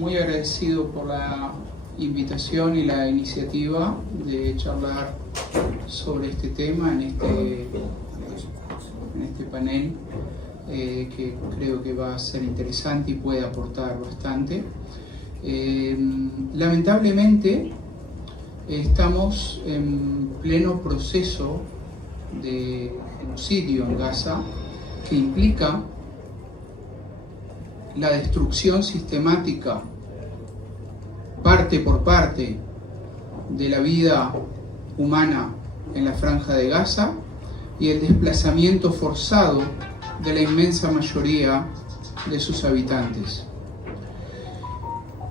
muy agradecido por la invitación y la iniciativa de charlar sobre este tema en este panel, que creo que va a ser interesante y puede aportar bastante. Lamentablemente estamos en pleno proceso de genocidio en Gaza, que implica la destrucción sistemática, parte por parte, de la vida humana en la Franja de Gaza y el desplazamiento forzado de la inmensa mayoría de sus habitantes.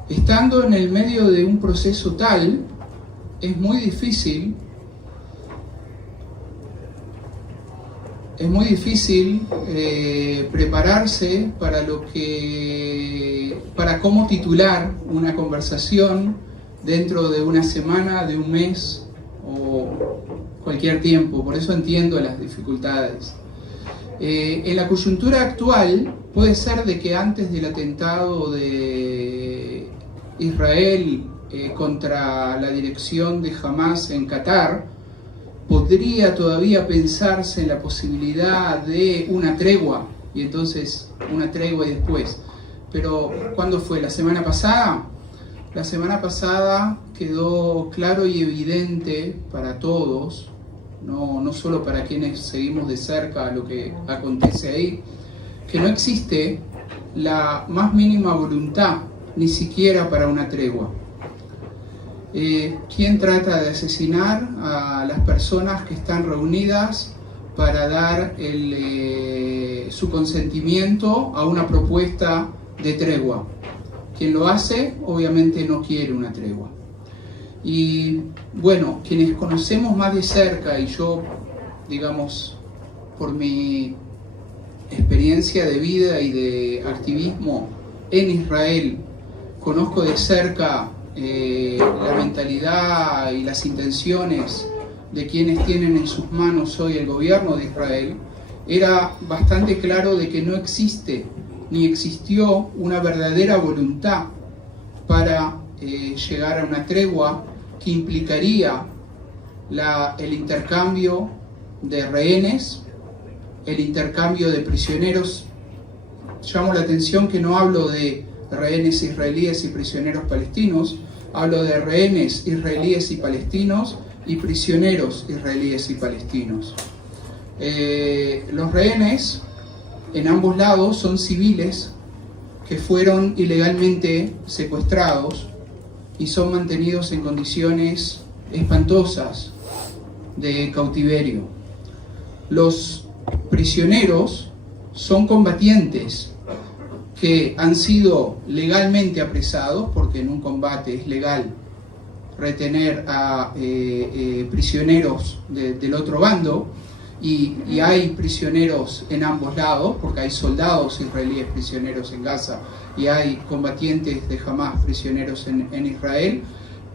Estando en el medio de un proceso tal, es muy difícil prepararse para cómo titular una conversación dentro de una semana, de un mes o cualquier tiempo. Por eso entiendo las dificultades. En la coyuntura actual, puede ser de que antes del atentado de Israel contra la dirección de Hamas en Qatar, podría todavía pensarse en la posibilidad de una tregua, y entonces una tregua y después. Pero, ¿cuándo fue? ¿La semana pasada? La semana pasada quedó claro y evidente para todos, no solo para quienes seguimos de cerca lo que acontece ahí, que no existe la más mínima voluntad, ni siquiera para una tregua. ¿Quién trata de asesinar a las personas que están reunidas para dar su consentimiento a una propuesta de tregua? Quien lo hace, obviamente no quiere una tregua. Y bueno, quienes conocemos más de cerca, y yo, digamos, por mi experiencia de vida y de activismo en Israel, conozco de cerca la mentalidad y las intenciones de quienes tienen en sus manos hoy el gobierno de Israel. Era bastante claro de que no existe ni existió una verdadera voluntad para llegar a una tregua que implicaría el intercambio de rehenes, el intercambio de prisioneros. Llamo la atención que no hablo de rehenes israelíes y prisioneros palestinos, hablo de rehenes israelíes y palestinos y prisioneros israelíes y palestinos. Los rehenes en ambos lados son civiles que fueron ilegalmente secuestrados y son mantenidos en condiciones espantosas de cautiverio. Los prisioneros son combatientes que han sido legalmente apresados, porque en un combate es legal retener a prisioneros del otro bando, y hay prisioneros en ambos lados, porque hay soldados israelíes prisioneros en Gaza y hay combatientes de Hamas prisioneros en Israel,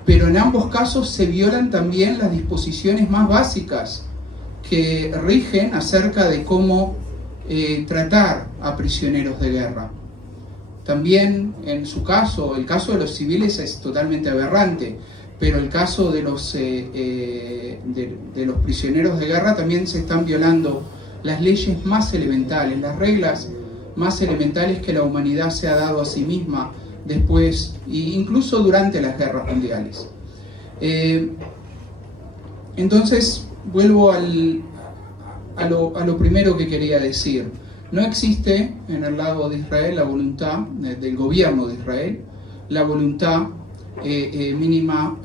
pero en ambos casos se violan también las disposiciones más básicas que rigen acerca de cómo tratar a prisioneros de guerra. También en su caso, el caso de los civiles es totalmente aberrante, pero el caso de los prisioneros de guerra también se están violando las leyes más elementales, las reglas más elementales que la humanidad se ha dado a sí misma después e incluso durante las guerras mundiales. Entonces vuelvo a lo primero que quería decir. No existe en el lado de Israel la voluntad del gobierno de Israel, la voluntad mínima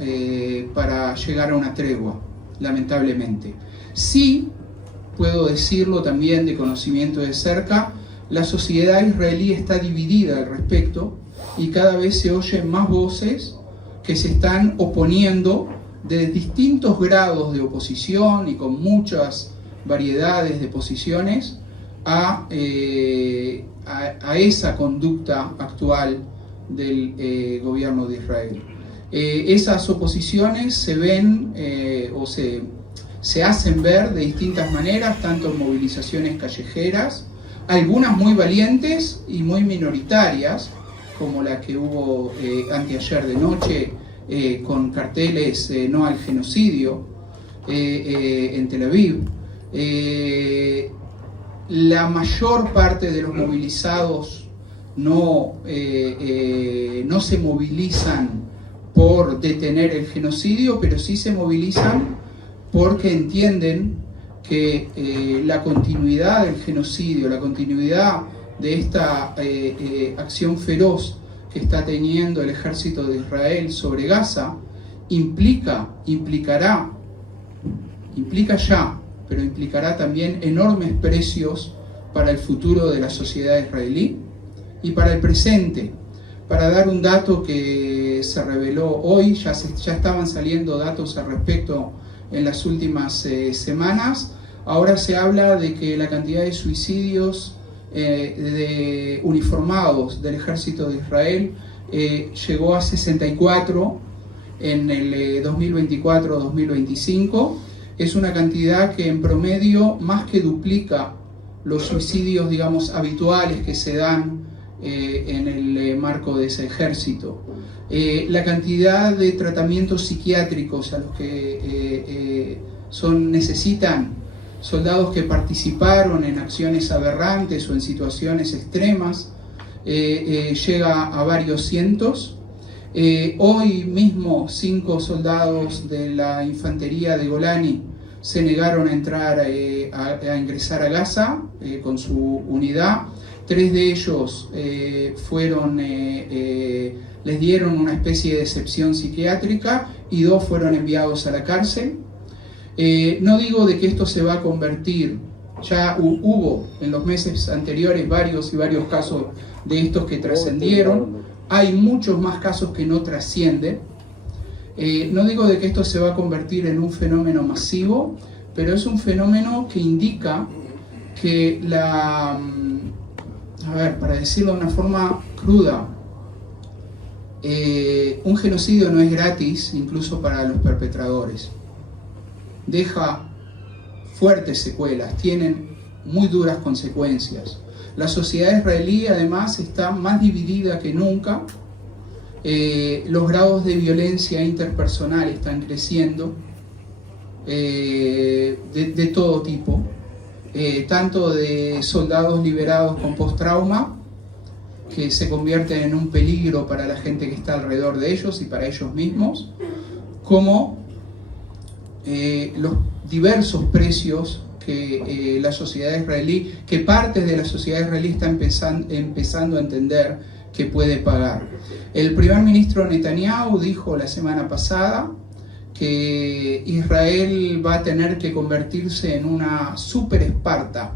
para llegar a una tregua, lamentablemente. Sí, puedo decirlo también de conocimiento de cerca, la sociedad israelí está dividida al respecto y cada vez se oyen más voces que se están oponiendo de distintos grados de oposición y con muchas variedades de posiciones a esa conducta actual del gobierno de Israel. Esas oposiciones se ven o se hacen ver de distintas maneras, tanto en movilizaciones callejeras, algunas muy valientes y muy minoritarias, como la que hubo anteayer de noche, con carteles no al genocidio en Tel Aviv. La mayor parte de los movilizados no se movilizan por detener el genocidio, pero sí se movilizan porque entienden que la continuidad del genocidio, la continuidad de esta acción feroz que está teniendo el ejército de Israel sobre Gaza, implica ya, pero implicará también enormes precios para el futuro de la sociedad israelí y para el presente. Para dar un dato que se reveló hoy, ya estaban saliendo datos al respecto en las últimas semanas. Ahora se habla de que la cantidad de suicidios de uniformados del ejército de Israel llegó a 64 en el 2024-2025. Es una cantidad que en promedio más que duplica los suicidios, digamos, habituales que se dan en el marco de ese ejército. La cantidad de tratamientos psiquiátricos a los que necesitan soldados que participaron en acciones aberrantes o en situaciones extremas llega a varios cientos. Hoy mismo 5 soldados de la infantería de Golani se negaron a entrar a ingresar a Gaza con su unidad. 3 de ellos les dieron una especie de excepción psiquiátrica y 2 fueron enviados a la cárcel. No digo de que esto se va a convertir, ya hubo en los meses anteriores varios casos de estos que trascendieron, hay muchos más casos que no trascienden. No digo de que esto se va a convertir en un fenómeno masivo, pero es un fenómeno que indica que para decirlo de una forma cruda, un genocidio no es gratis, incluso para los perpetradores. Deja fuertes secuelas, tienen muy duras consecuencias. La sociedad israelí además está más dividida que nunca. Los grados de violencia interpersonal están creciendo de todo tipo, tanto de soldados liberados con post-trauma que se convierten en un peligro para la gente que está alrededor de ellos y para ellos mismos, como los diversos precios que la sociedad israelí, que partes de la sociedad israelí está empezando a entender que puede pagar. El primer ministro Netanyahu dijo la semana pasada que Israel va a tener que convertirse en una super Esparta,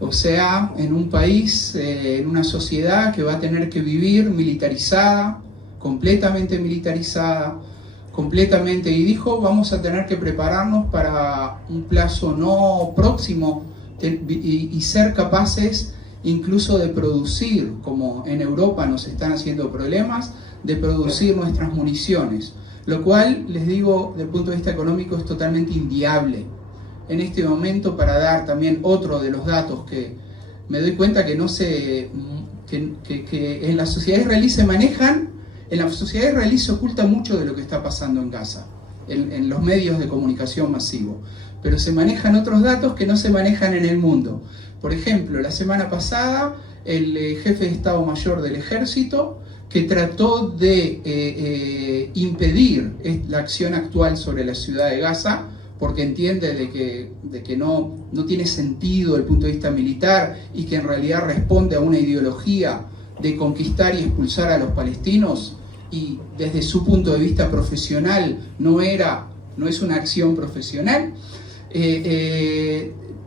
o sea, en un país, en una sociedad que va a tener que vivir militarizada, completamente, y dijo, vamos a tener que prepararnos para un plazo no próximo y ser capaces incluso de producir, como en Europa nos están haciendo problemas, de producir nuestras municiones, lo cual, les digo, desde el punto de vista económico es totalmente inviable en este momento. Para dar también otro de los datos que me doy cuenta que que en la sociedad israelí se manejan, en la sociedad israelí se oculta mucho de lo que está pasando en Gaza, en los medios de comunicación masivo, pero se manejan otros datos que no se manejan en el mundo. Por ejemplo, la semana pasada el jefe de Estado Mayor del Ejército, que trató de impedir la acción actual sobre la ciudad de Gaza, porque entiende de que no tiene sentido desde el punto de vista militar y que en realidad responde a una ideología de conquistar y expulsar a los palestinos, y desde su punto de vista profesional no es una acción profesional,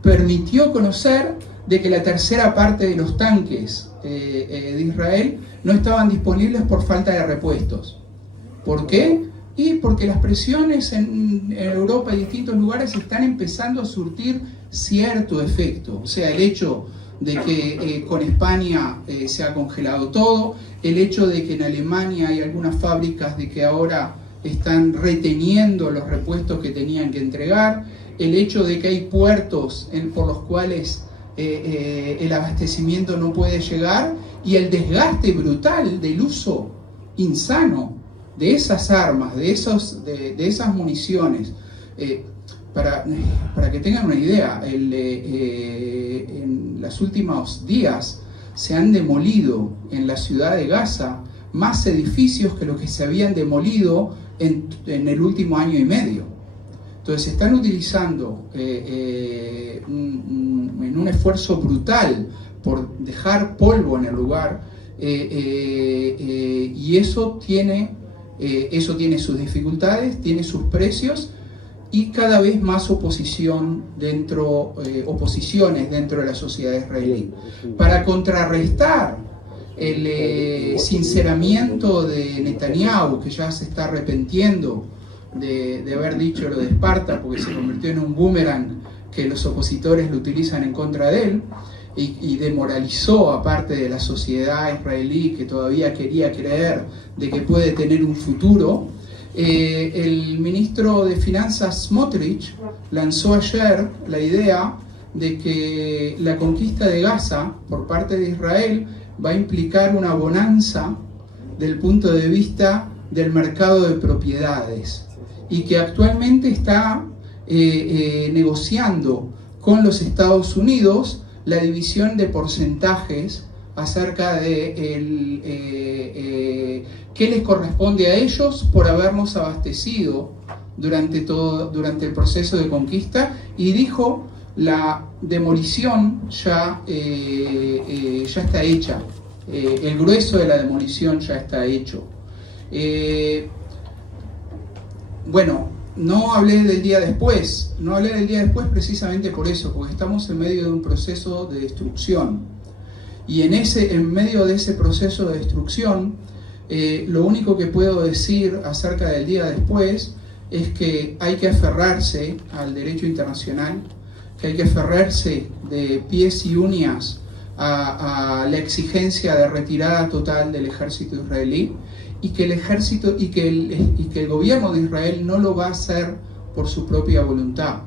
permitió conocer de que la tercera parte de los tanques de Israel no estaban disponibles por falta de repuestos. ¿Por qué? Y porque las presiones en Europa y distintos lugares están empezando a surtir cierto efecto. O sea, el hecho de que con España se ha congelado todo, el hecho de que en Alemania hay algunas fábricas de que ahora están reteniendo los repuestos que tenían que entregar, el hecho de que hay puertos por los cuales el abastecimiento no puede llegar, y el desgaste brutal del uso insano de esas armas, de esas municiones. Para que tengan una idea, en los últimos días se han demolido en la ciudad de Gaza más edificios que los que se habían demolido en el último año y medio. Entonces están utilizando en un esfuerzo brutal por dejar polvo en el lugar, y eso tiene sus dificultades, tiene sus precios, y cada vez más oposiciones dentro de la sociedad israelí. Para contrarrestar el sinceramiento de Netanyahu, que ya se está arrepintiendo de haber dicho lo de Esparta, porque se convirtió en un boomerang que los opositores lo utilizan en contra de él, y demoralizó a parte de la sociedad israelí que todavía quería creer de que puede tener un futuro. El ministro de Finanzas Smotrich lanzó ayer la idea de que la conquista de Gaza por parte de Israel va a implicar una bonanza del punto de vista del mercado de propiedades, y que actualmente está negociando con los Estados Unidos la división de porcentajes acerca de qué les corresponde a ellos por habernos abastecido durante el proceso de conquista, y dijo: la demolición ya está hecha, el grueso de la demolición ya está hecho. Bueno, no hablé del día después precisamente por eso, porque estamos en medio de un proceso de destrucción, y en medio de ese proceso de destrucción, lo único que puedo decir acerca del día después es que hay que aferrarse al derecho internacional, que hay que aferrarse de pies y uñas a la exigencia de retirada total del ejército israelí, y que el gobierno de Israel no lo va a hacer por su propia voluntad.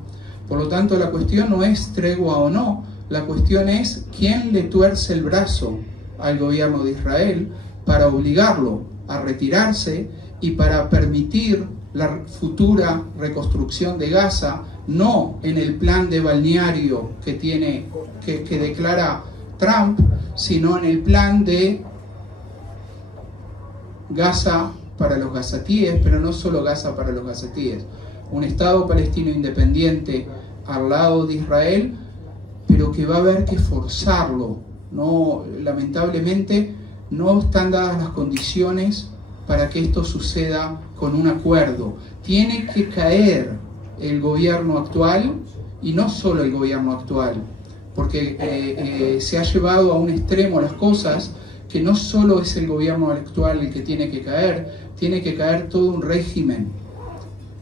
Por lo tanto, la cuestión no es tregua o no, la cuestión es quién le tuerce el brazo al gobierno de Israel para obligarlo a retirarse y para permitir la futura reconstrucción de Gaza, no en el plan de balneario que declara Trump, sino en el plan de Gaza para los gazatíes, pero no solo Gaza para los gazatíes, un Estado palestino independiente al lado de Israel, pero que va a haber que forzarlo. No, lamentablemente no están dadas las condiciones para que esto suceda con un acuerdo. Tiene que caer el gobierno actual, y no solo el gobierno actual, porque se ha llevado a un extremo las cosas, que no solo es el gobierno actual el que tiene que caer todo un régimen,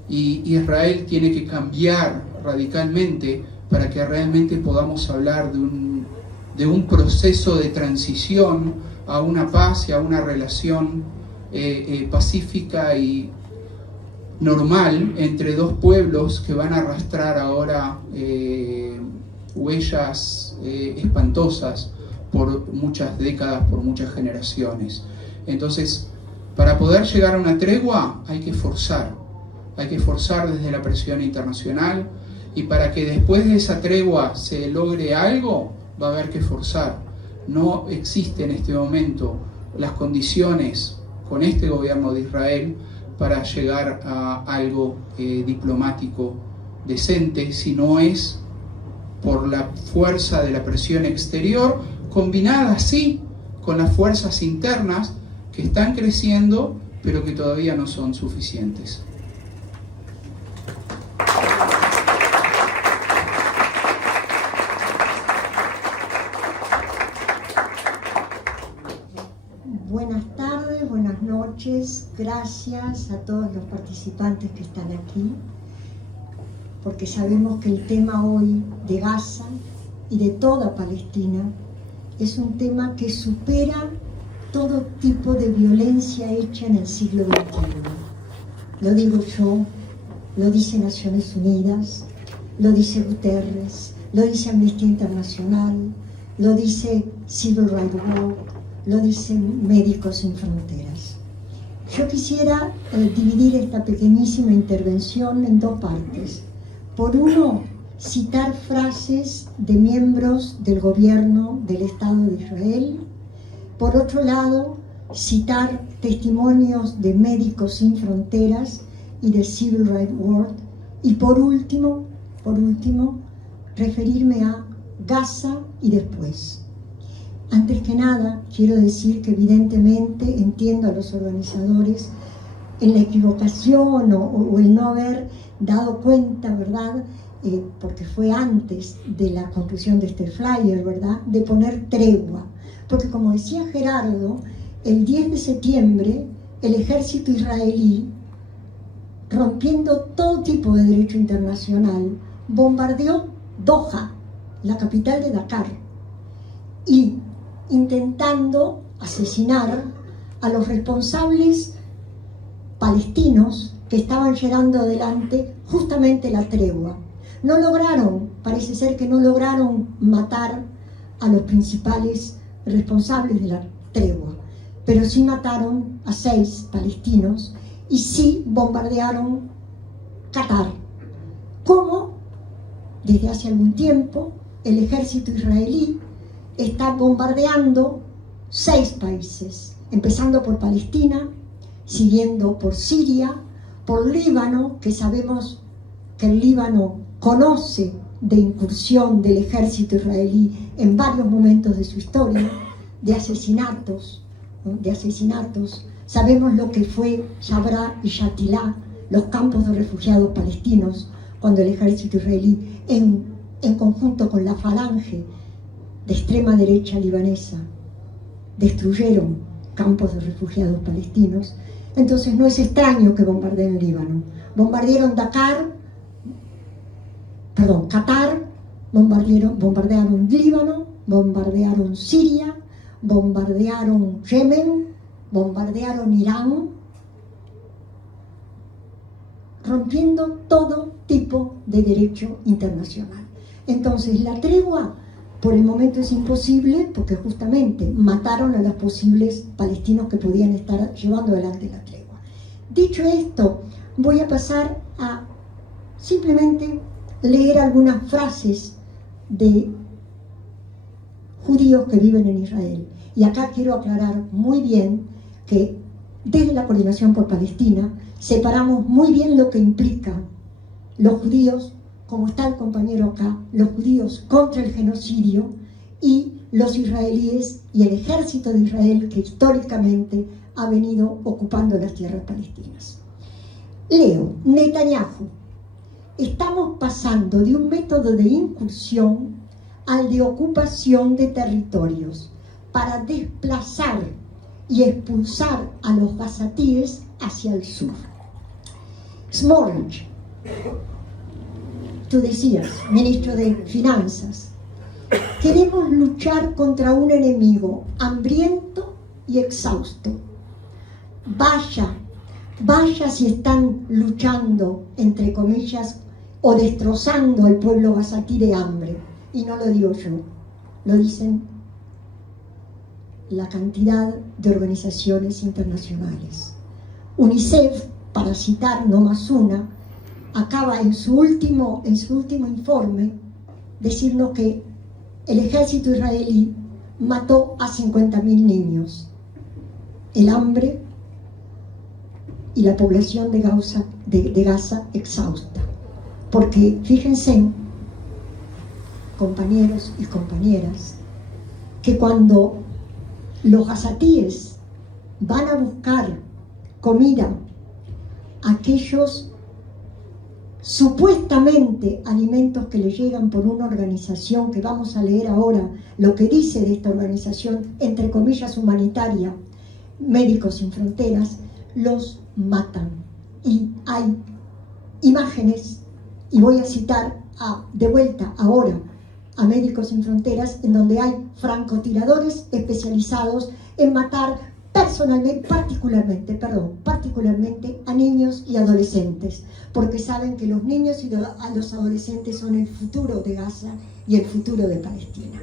y Israel tiene que cambiar radicalmente para que realmente podamos hablar de un proceso de transición a una paz y a una relación pacífica y normal entre dos pueblos que van a arrastrar ahora huellas espantosas por muchas décadas, por muchas generaciones. Entonces, para poder llegar a una tregua hay que forzar desde la presión internacional, y para que después de esa tregua se logre algo, va a haber que forzar. No existe en este momento las condiciones con este gobierno de Israel para llegar a algo diplomático decente, si no es por la fuerza de la presión exterior, combinada sí con las fuerzas internas que están creciendo, pero que todavía no son suficientes. Buenas tardes, buenas noches, gracias a todos los participantes que están aquí, porque sabemos que el tema hoy de Gaza y de toda Palestina es un tema que supera todo tipo de violencia hecha en el siglo XXI. Lo digo yo, lo dice Naciones Unidas, lo dice Guterres, lo dice Amnistía Internacional, lo dice Civil Rights Watch, lo dicen Médicos Sin Fronteras. Yo quisiera dividir esta pequeñísima intervención en dos partes. Por uno, citar frases de miembros del gobierno del Estado de Israel. Por otro lado, citar testimonios de Médicos Sin Fronteras y de Civil Rights World. Y por último, referirme a Gaza y después. Antes que nada, quiero decir que evidentemente entiendo a los organizadores en la equivocación o el no haber dado cuenta, ¿verdad?, porque fue antes de la conclusión de este flyer, ¿verdad?, de poner tregua. Porque como decía Gerardo, el 10 de septiembre el ejército israelí, rompiendo todo tipo de derecho internacional, bombardeó Doha, la capital de Dakar, y intentando asesinar a los responsables palestinos que estaban llevando adelante justamente la tregua. No lograron, parece ser que no lograron matar a los principales responsables de la tregua, pero sí mataron a 6 palestinos y sí bombardearon Qatar. Como desde hace algún tiempo el ejército israelí está bombardeando 6 países, empezando por Palestina, siguiendo por Siria, por Líbano, que sabemos que el Líbano conoce de incursión del ejército israelí en varios momentos de su historia, de asesinatos, ¿no?, Sabemos lo que fue Sabra y Yatilá, los campos de refugiados palestinos, cuando el ejército israelí, en conjunto con la falange de extrema derecha libanesa, destruyeron campos de refugiados palestinos. Entonces no es extraño que bombardeen Líbano. Bombardearon Qatar, bombardearon Líbano, bombardearon Siria, bombardearon Yemen, bombardearon Irán, rompiendo todo tipo de derecho internacional. Entonces la tregua por el momento es imposible porque justamente mataron a los posibles palestinos que podían estar llevando adelante la tregua. Dicho esto, voy a pasar a simplemente leer algunas frases de judíos que viven en Israel. Y acá quiero aclarar muy bien que desde la Coordinación por Palestina separamos muy bien lo que implica los judíos, como está el compañero acá, los judíos contra el genocidio y los israelíes y el ejército de Israel que históricamente ha venido ocupando las tierras palestinas. Leo, Netanyahu: estamos pasando de un método de incursión al de ocupación de territorios para desplazar y expulsar a los gazatíes hacia el sur. Smotrich, tú decías, ministro de Finanzas, queremos luchar contra un enemigo hambriento y exhausto. Vaya si están luchando, entre comillas, o destrozando al pueblo gazatí de hambre. Y no lo digo yo, lo dicen la cantidad de organizaciones internacionales. UNICEF, para citar no más una, acaba en su último informe decirnos que el ejército israelí mató a 50.000 niños. El hambre y la población de Gaza exhausta. Porque fíjense, compañeros y compañeras, que cuando los gazatíes van a buscar comida, aquellos supuestamente alimentos que les llegan por una organización, que vamos a leer ahora lo que dice de esta organización, entre comillas humanitaria, Médicos Sin Fronteras, los matan. Y hay imágenes, y voy a citar de vuelta ahora a Médicos Sin Fronteras, en donde hay francotiradores especializados en matar particularmente a niños y adolescentes, porque saben que los niños y los adolescentes son el futuro de Gaza y el futuro de Palestina.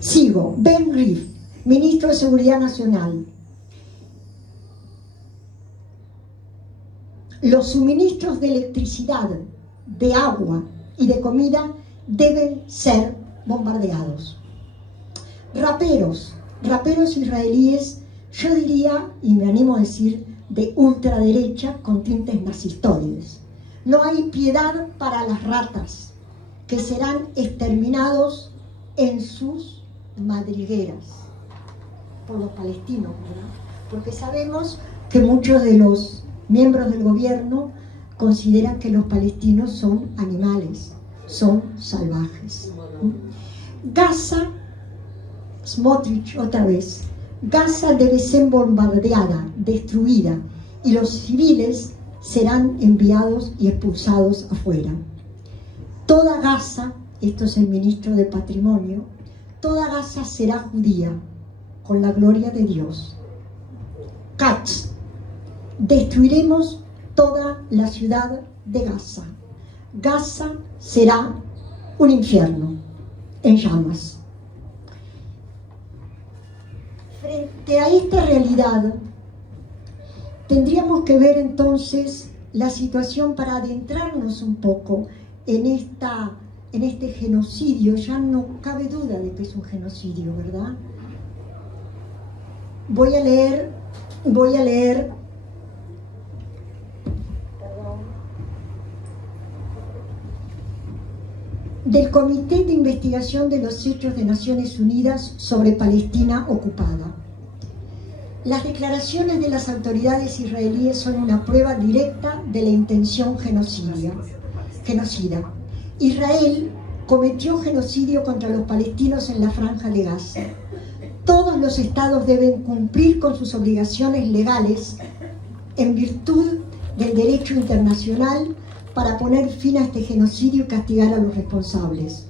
Sigo, Ben Rif: Ministro de Seguridad Nacional, los suministros de electricidad, de agua y de comida deben ser bombardeados. Raperos israelíes, yo diría, y me animo a decir, de ultraderecha con tintes nazistoides. No hay piedad para las ratas, que serán exterminados en sus madrigueras por los palestinos, ¿verdad? Porque sabemos que muchos de los miembros del gobierno consideran que los palestinos son animales, son salvajes. Gaza, Smotrich otra vez, Gaza debe ser bombardeada, destruida, y los civiles serán enviados y expulsados afuera. Toda Gaza, esto es el ministro de Patrimonio, toda Gaza será judía, con la gloria de Dios. Katz, destruiremos toda la ciudad de Gaza. Gaza será un infierno en llamas. Frente a esta realidad, tendríamos que ver entonces la situación para adentrarnos un poco en este genocidio. Ya no cabe duda de que es un genocidio, ¿verdad? Voy a leer del Comité de Investigación de los Hechos de Naciones Unidas sobre Palestina ocupada. Las declaraciones de las autoridades israelíes son una prueba directa de la intención genocida. Israel cometió genocidio contra los palestinos en la Franja de Gaza. Todos los estados deben cumplir con sus obligaciones legales en virtud del derecho internacional para poner fin a este genocidio y castigar a los responsables.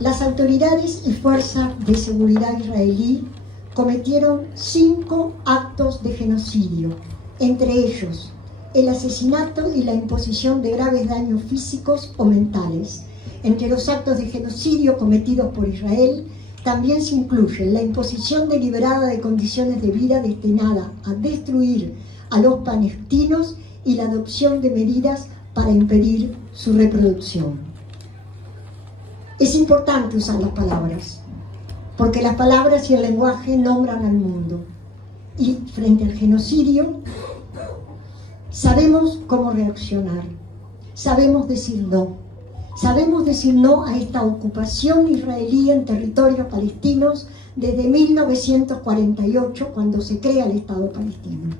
Las autoridades y fuerzas de seguridad israelí cometieron 5 actos de genocidio, entre ellos el asesinato y la imposición de graves daños físicos o mentales. Entre los actos de genocidio cometidos por Israel también se incluye la imposición deliberada de condiciones de vida destinada a destruir a los palestinos y la adopción de medidas para impedir su reproducción. Es importante usar las palabras, porque las palabras y el lenguaje nombran al mundo. Y frente al genocidio, sabemos cómo reaccionar, sabemos decir no a esta ocupación israelí en territorios palestinos desde 1948, cuando se crea el Estado palestino.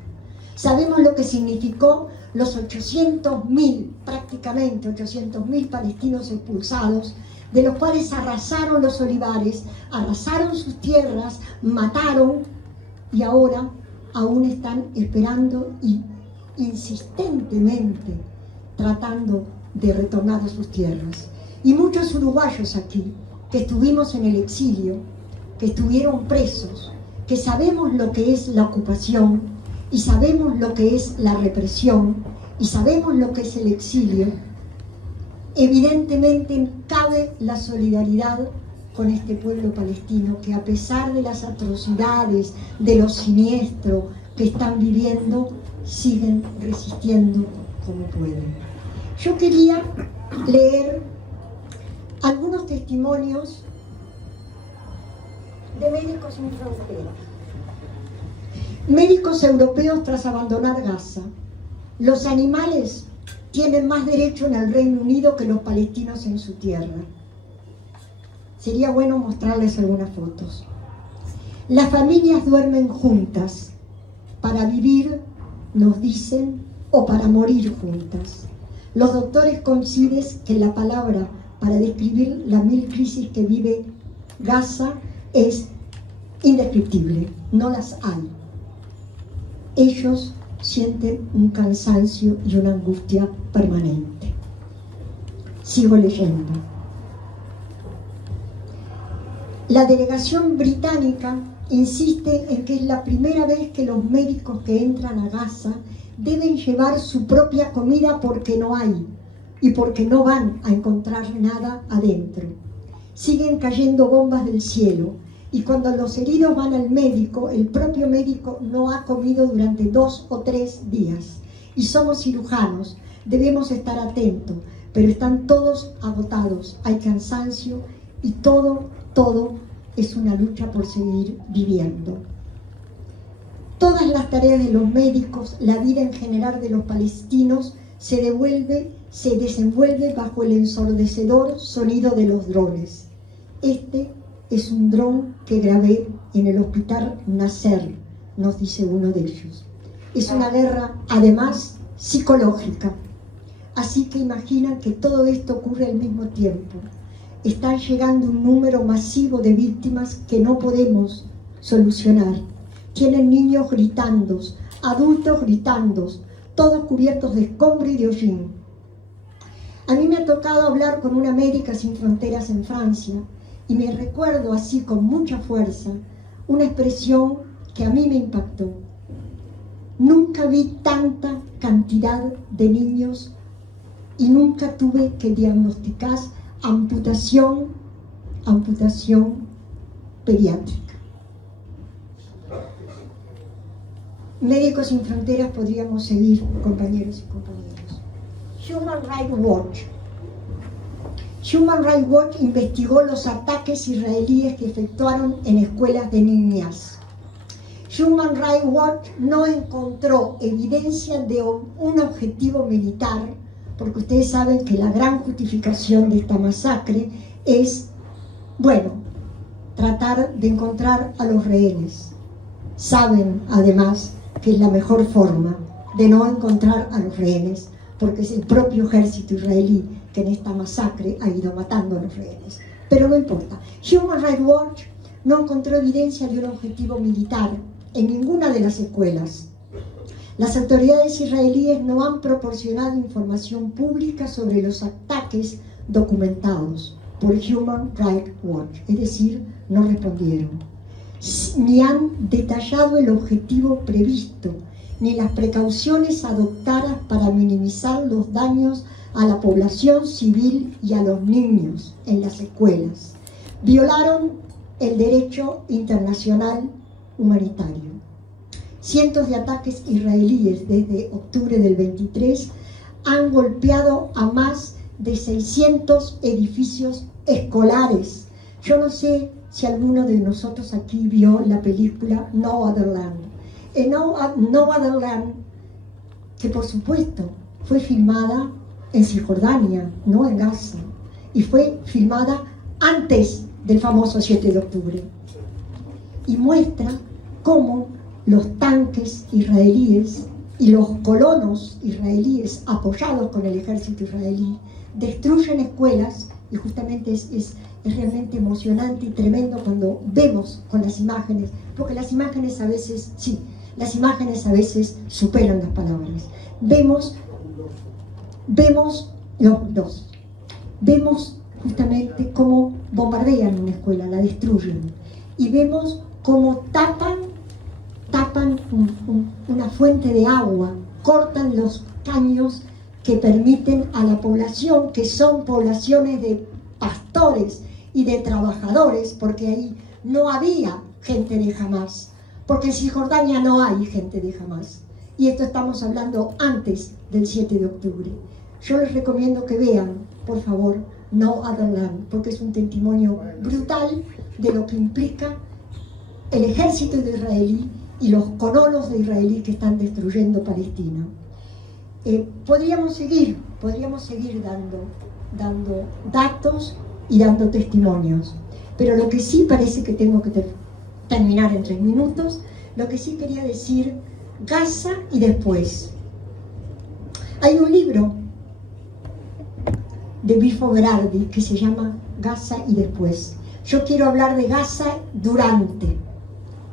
Sabemos lo que significó los 800.000, prácticamente 800.000 palestinos expulsados, de los cuales arrasaron los olivares, arrasaron sus tierras, mataron, y ahora aún están esperando y insistentemente tratando de retornar a sus tierras. Y muchos uruguayos aquí, que estuvimos en el exilio, que estuvieron presos, que sabemos lo que es la ocupación, y sabemos lo que es la represión, y sabemos lo que es el exilio, evidentemente cabe la solidaridad con este pueblo palestino, que a pesar de las atrocidades, de lo siniestro que están viviendo, siguen resistiendo como pueden. Yo quería leer algunos testimonios de Médicos Sin Fronteras. Médicos europeos tras abandonar Gaza. Los animales tienen más derecho en el Reino Unido que los palestinos en su tierra. Sería bueno mostrarles algunas fotos. Las familias duermen juntas para vivir, nos dicen, o para morir juntas. Los doctores coinciden que la palabra para describir la mil crisis que vive Gaza es indescriptible, no las hay. Ellos sienten un cansancio y una angustia permanente. Sigo leyendo. La delegación británica insiste en que es la primera vez que los médicos que entran a Gaza deben llevar su propia comida porque no hay y porque no van a encontrar nada adentro. Siguen cayendo bombas del cielo y cuando los heridos van al médico, el propio médico no ha comido durante 2 o 3 días. Y somos cirujanos, debemos estar atentos, pero están todos agotados, hay cansancio y todo es una lucha por seguir viviendo. Todas las tareas de los médicos, la vida en general de los palestinos, se desenvuelve bajo el ensordecedor sonido de los drones. Este es un dron que grabé en el hospital Nasser, nos dice uno de ellos. Es una guerra, además, psicológica. Así que imaginan que todo esto ocurre al mismo tiempo. Está llegando un número masivo de víctimas que no podemos solucionar. Tienen niños gritando, adultos gritando, todos cubiertos de escombro y de hollín. A mí me ha tocado hablar con una médica sin fronteras en Francia y me recuerdo así con mucha fuerza una expresión que a mí me impactó. Nunca vi tanta cantidad de niños y nunca tuve que diagnosticar amputación pediátrica. Médicos Sin Fronteras podríamos seguir, compañeros y compañeras. Human Rights Watch. Human Rights Watch investigó los ataques israelíes que efectuaron en escuelas de niñas. Human Rights Watch no encontró evidencia de un objetivo militar, porque ustedes saben que la gran justificación de esta masacre es, bueno, tratar de encontrar a los rehenes. Saben, además, que es la mejor forma de no encontrar a los rehenes, porque es el propio ejército israelí que en esta masacre ha ido matando a los rehenes. Pero no importa. Human Rights Watch no encontró evidencia de un objetivo militar en ninguna de las escuelas. Las autoridades israelíes no han proporcionado información pública sobre los ataques documentados por Human Rights Watch, es decir, no respondieron, ni han detallado el objetivo previsto, ni las precauciones adoptadas para minimizar los daños a la población civil y a los niños en las escuelas. Violaron el derecho internacional humanitario. Cientos de ataques israelíes desde octubre del 23 han golpeado a más de 600 edificios escolares. Yo no sé si alguno de nosotros aquí vio la película No Other Land. En No Other Land, que por supuesto fue filmada en Cisjordania, no en Gaza, y fue filmada antes del famoso 7 de octubre. Y muestra cómo los tanques israelíes y los colonos israelíes apoyados con el ejército israelí destruyen escuelas, y justamente es realmente emocionante y tremendo cuando vemos con las imágenes, porque las imágenes a veces, sí, las imágenes a veces superan las palabras. Vemos justamente cómo bombardean una escuela, la destruyen, y vemos cómo tapan una fuente de agua, cortan los caños que permiten a la población, que son poblaciones de pastores y de trabajadores, porque ahí no había gente de Hamás, porque en Cisjordania no hay gente de Hamás. Y esto estamos hablando antes del 7 de octubre. Yo les recomiendo que vean, por favor, No Other Land, porque es un testimonio brutal de lo que implica el ejército de israelí y los colonos de israelí que están destruyendo Palestina. Podríamos seguir dando datos y dando testimonios, pero lo que sí parece que tengo que terminar en 3 minutos, lo que sí quería decir, Gaza y después. Hay un libro de Bifo Berardi que se llama Gaza y después. Yo quiero hablar de Gaza durante,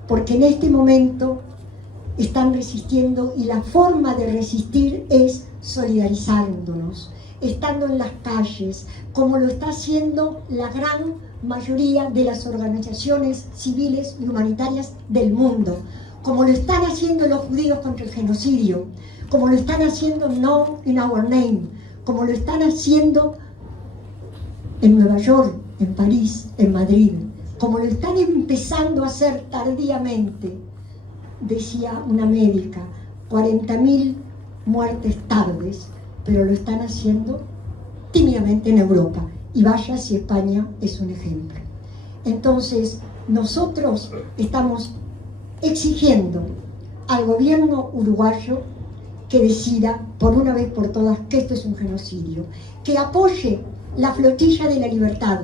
porque en este momento están resistiendo y la forma de resistir es solidarizándonos, estando en las calles, como lo está haciendo la gran mayoría de las organizaciones civiles y humanitarias del mundo, como lo están haciendo los judíos contra el genocidio, como lo están haciendo No in Our Name, como lo están haciendo en Nueva York, en París, en Madrid, como lo están empezando a hacer tardíamente, decía una médica, 40.000 muertes tardes, pero lo están haciendo tímidamente en Europa. Y vaya si España es un ejemplo. Entonces, nosotros estamos exigiendo al gobierno uruguayo que decida por una vez por todas que esto es un genocidio, que apoye la flotilla de la libertad,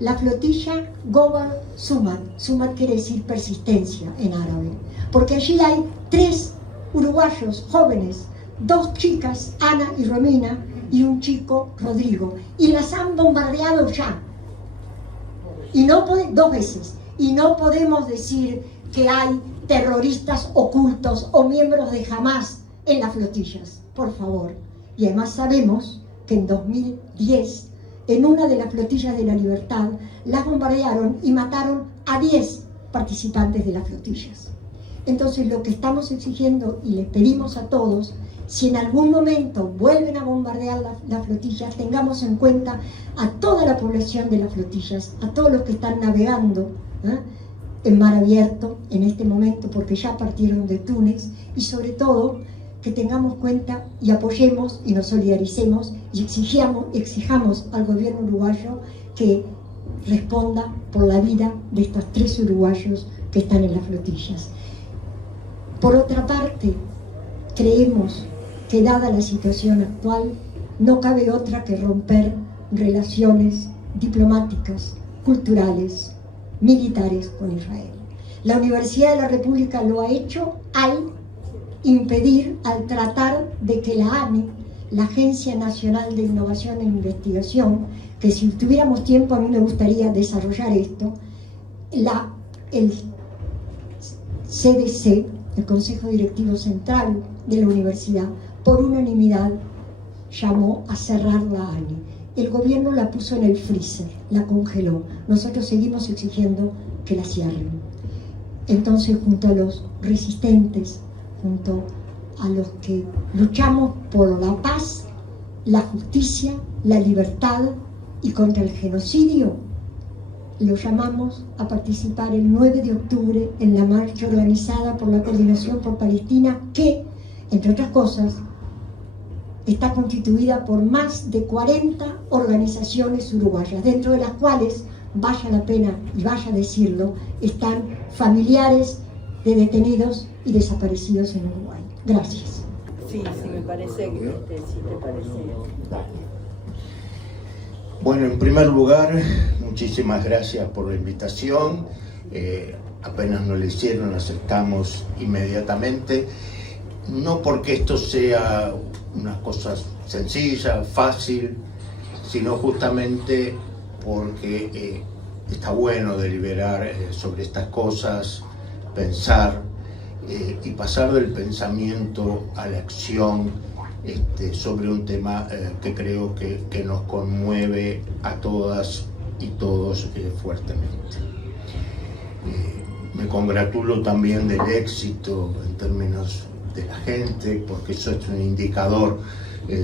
la flotilla Gobar Sumat. Sumat quiere decir persistencia en árabe, porque allí hay 3 uruguayos jóvenes, 2 chicas, Ana y Romina, y un chico, Rodrigo, y las han bombardeado ya, y no 2 veces, y no podemos decir que hay terroristas ocultos o miembros de Hamás en las flotillas, por favor. Y además sabemos que en 2010, en una de las flotillas de la libertad, las bombardearon y mataron a 10 participantes de las flotillas. Entonces lo que estamos exigiendo y les pedimos a todos, si en algún momento vuelven a bombardear las flotillas, tengamos en cuenta a toda la población de las flotillas, a todos los que están navegando en mar abierto en este momento, porque ya partieron de Túnez, y sobre todo que tengamos cuenta y apoyemos y nos solidaricemos y exijamos al gobierno uruguayo que responda por la vida de estos 3 uruguayos que están en las flotillas. Por otra parte, creemos que dada la situación actual, no cabe otra que romper relaciones diplomáticas, culturales, militares con Israel. La Universidad de la República lo ha hecho al impedir, al tratar de que la ANI, la Agencia Nacional de Innovación e Investigación, que si tuviéramos tiempo a mí me gustaría desarrollar esto, el CDC, el Consejo Directivo Central de la Universidad, por unanimidad llamó a cerrar la ANI. El gobierno la puso en el freezer, la congeló. Nosotros seguimos exigiendo que la cierren. Entonces, junto a los resistentes, junto a los que luchamos por la paz, la justicia, la libertad y contra el genocidio, los llamamos a participar el 9 de octubre en la marcha organizada por la Coordinación por Palestina, que, entre otras cosas, está constituida por más de 40 organizaciones uruguayas, dentro de las cuales, vaya la pena y vaya a decirlo, están familiares de detenidos y desaparecidos en Uruguay. Gracias. Sí, me parece que sí te parece. Bueno, en primer lugar, muchísimas gracias por la invitación. Apenas nos la hicieron, la aceptamos inmediatamente. No porque esto sea una cosa sencilla, fácil, sino justamente porque está bueno deliberar sobre estas cosas, pensar y pasar del pensamiento a la acción sobre un tema que creo que nos conmueve a todas y todos fuertemente. Me congratulo también del éxito en términos de la gente, porque eso es un indicador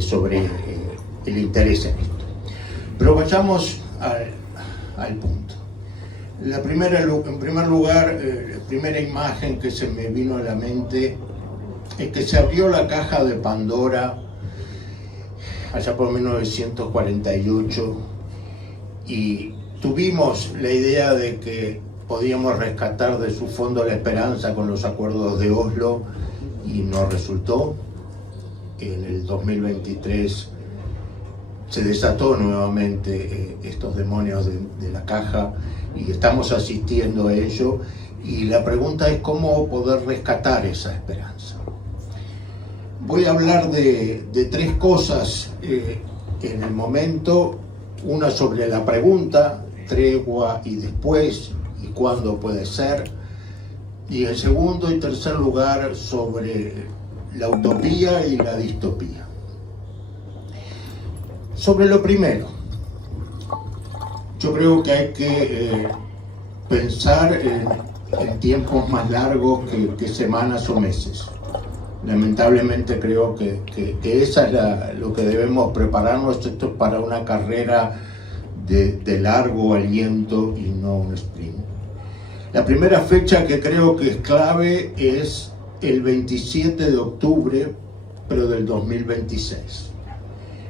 sobre el interés en esto. Pero vayamos al punto. En primer lugar, la primera imagen que se me vino a la mente es que se abrió la caja de Pandora allá por 1948 y tuvimos la idea de que podíamos rescatar de su fondo la esperanza con los acuerdos de Oslo y no resultó. En el 2023 se desató nuevamente estos demonios de la caja y estamos asistiendo a ello, y la pregunta es cómo poder rescatar esa esperanza. Voy a hablar de 3 cosas en el momento, una sobre la pregunta, tregua y después, y cuándo puede ser, y en segundo y tercer lugar sobre la utopía y la distopía. Sobre lo primero, yo creo que hay que pensar en tiempos más largos que semanas o meses. Lamentablemente creo que esa es lo que debemos prepararnos. Esto es para una carrera de largo aliento y no un sprint. La primera fecha que creo que es clave es el 27 de octubre, pero del 2026.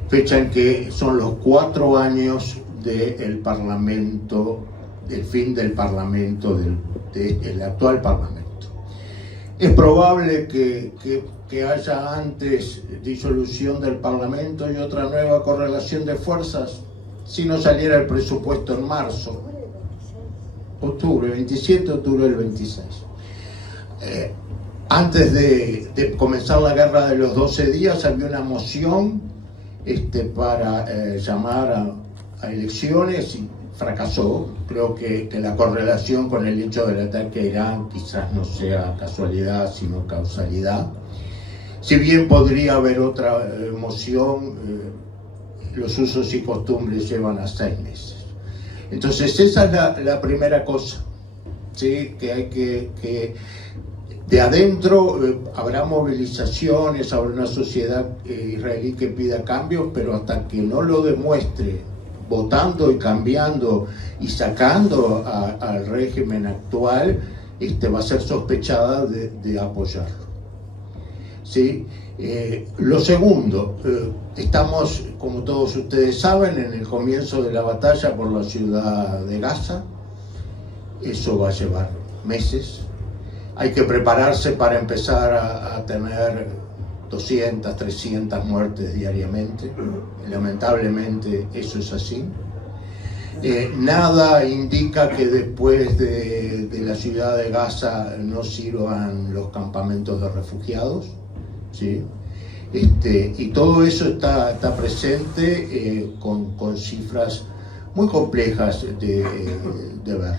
Fecha en que son los 4 años del Parlamento, del fin del Parlamento, del actual Parlamento. Es probable que haya antes disolución del Parlamento y otra nueva correlación de fuerzas si no saliera el presupuesto en marzo. Octubre, 27 de octubre del 26. Antes de comenzar la guerra de los 12 días había una moción para llamar a elecciones y fracasó. Creo que la correlación con el hecho del ataque a Irán quizás no sea casualidad, sino causalidad. Si bien podría haber otra moción, los usos y costumbres llevan a 6 meses. Entonces esa es la primera cosa, ¿sí? Que hay que de adentro habrá movilizaciones, habrá una sociedad israelí que pida cambios, pero hasta que no lo demuestre votando y cambiando y sacando al régimen actual, va a ser sospechada de apoyarlo. ¿Sí? Lo segundo, estamos, como todos ustedes saben, en el comienzo de la batalla por la ciudad de Gaza. Eso va a llevar meses. Hay que prepararse para empezar a tener 200, 300 muertes diariamente. Lamentablemente eso es así. Nada indica que después de la ciudad de Gaza no sirvan los campamentos de refugiados, ¿sí? Y todo eso está presente con cifras muy complejas de ver.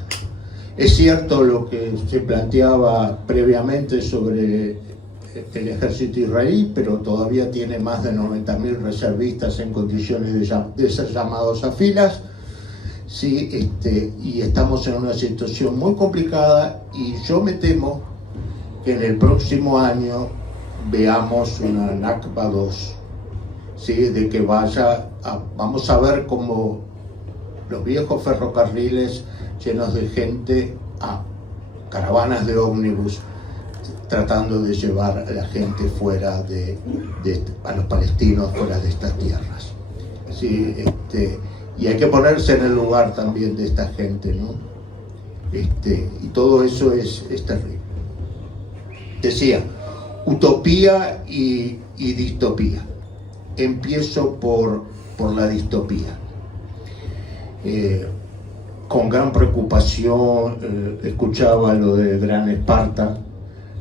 Es cierto lo que se planteaba previamente sobre el ejército israelí, pero todavía tiene más de 90.000 reservistas en condiciones de ser llamados a filas, ¿sí? Y estamos en una situación muy complicada, y yo me temo que en el próximo año veamos una Nakba 2, ¿sí? De que vamos a ver como los viejos ferrocarriles llenos de gente, a caravanas de ómnibus tratando de llevar a la gente fuera a los palestinos fuera de estas tierras, ¿sí? Y hay que ponerse en el lugar también de esta gente, ¿no? Y todo eso es terrible. Decía, utopía y distopía. Empiezo por la distopía. Con gran preocupación escuchaba lo de Gran Esparta.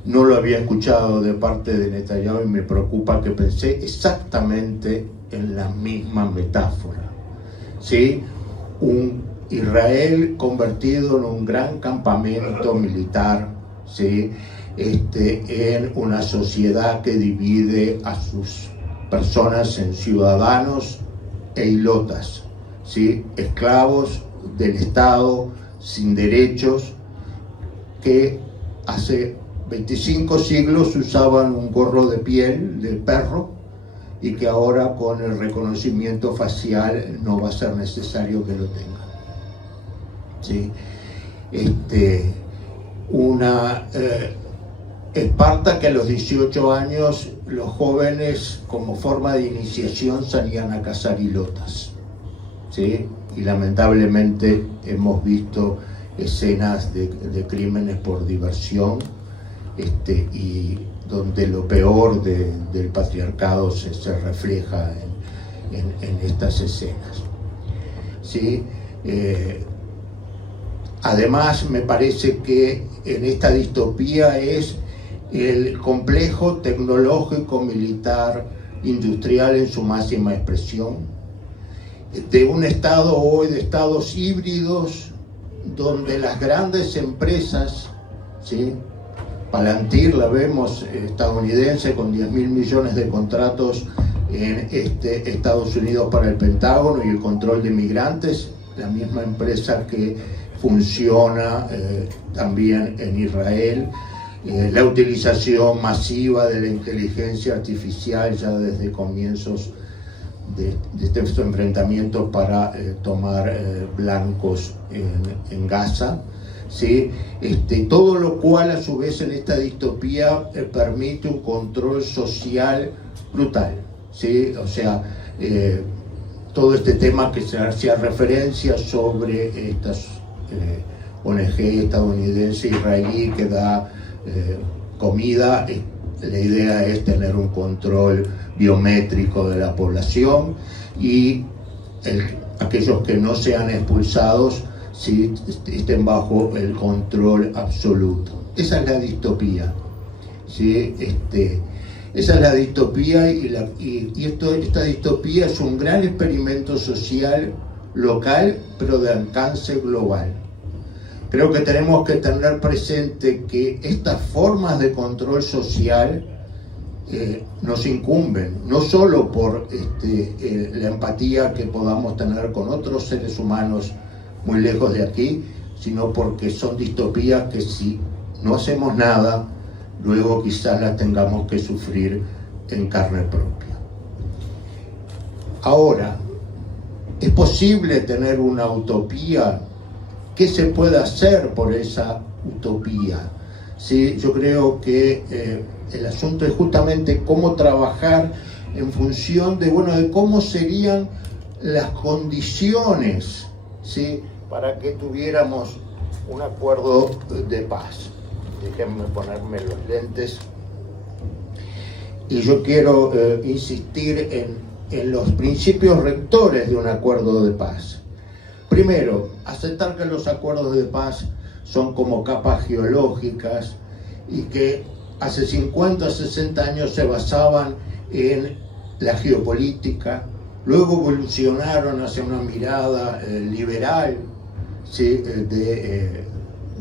No lo había escuchado de parte de Netanyahu y me preocupa que pensé exactamente en la misma metáfora, ¿sí? Un Israel convertido en un gran campamento militar, ¿sí? En una sociedad que divide a sus personas en ciudadanos e ilotas, ¿sí? Esclavos del Estado, sin derechos, que hace 25 siglos usaban un gorro de piel de perro y que ahora con el reconocimiento facial no va a ser necesario que lo tengan, ¿sí? Una Esparta que a los 18 años los jóvenes, como forma de iniciación, salían a cazar ilotas, ¿sí? Y lamentablemente hemos visto escenas de crímenes por diversión, y donde lo peor del patriarcado se refleja en estas escenas, ¿sí? Además, me parece que en esta distopía es el complejo tecnológico, militar, industrial en su máxima expresión, de un Estado hoy, de estados híbridos, donde las grandes empresas, ¿sí? Palantir, la vemos, estadounidense, con 10.000 millones de contratos en Estados Unidos para el Pentágono y el control de migrantes, la misma empresa que funciona también en Israel. La utilización masiva de la inteligencia artificial ya desde comienzos de estos enfrentamientos para tomar blancos en Gaza, ¿sí? Todo lo cual a su vez en esta distopía permite un control social brutal, ¿sí? O sea, todo este tema que se hacía referencia sobre estas ONG estadounidense israelí que da comida, la idea es tener un control biométrico de la población y aquellos que no sean expulsados sí, estén bajo el control absoluto. Esa es la distopía, ¿sí? Esa es la distopía esta distopía es un gran experimento social local, pero de alcance global. Creo que tenemos que tener presente que estas formas de control social nos incumben, no solo por la empatía que podamos tener con otros seres humanos muy lejos de aquí, sino porque son distopías que si no hacemos nada, luego quizás las tengamos que sufrir en carne propia. Ahora, ¿es posible tener una utopía? ¿Qué se puede hacer por esa utopía? ¿Sí? Yo creo que el asunto es justamente cómo trabajar en función de, de cómo serían las condiciones, ¿sí? Para que tuviéramos un acuerdo de paz. Déjenme ponerme los lentes. Y yo quiero insistir en los principios rectores de un acuerdo de paz. Primero, aceptar que los acuerdos de paz son como capas geológicas y que hace 50 o 60 años se basaban en la geopolítica, luego evolucionaron hacia una mirada liberal, ¿sí?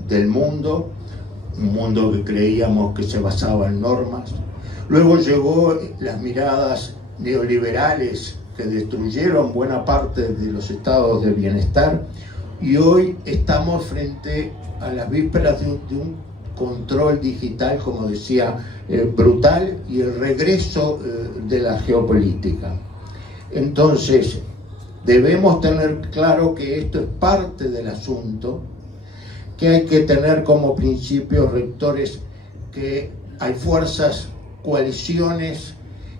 Del mundo, un mundo que creíamos que se basaba en normas. Luego llegó las miradas neoliberales que destruyeron buena parte de los estados de bienestar y hoy estamos frente a las vísperas de un control digital, como decía, brutal y el regreso de la geopolítica. Entonces, debemos tener claro que esto es parte del asunto, que hay que tener como principios rectores que hay fuerzas, coaliciones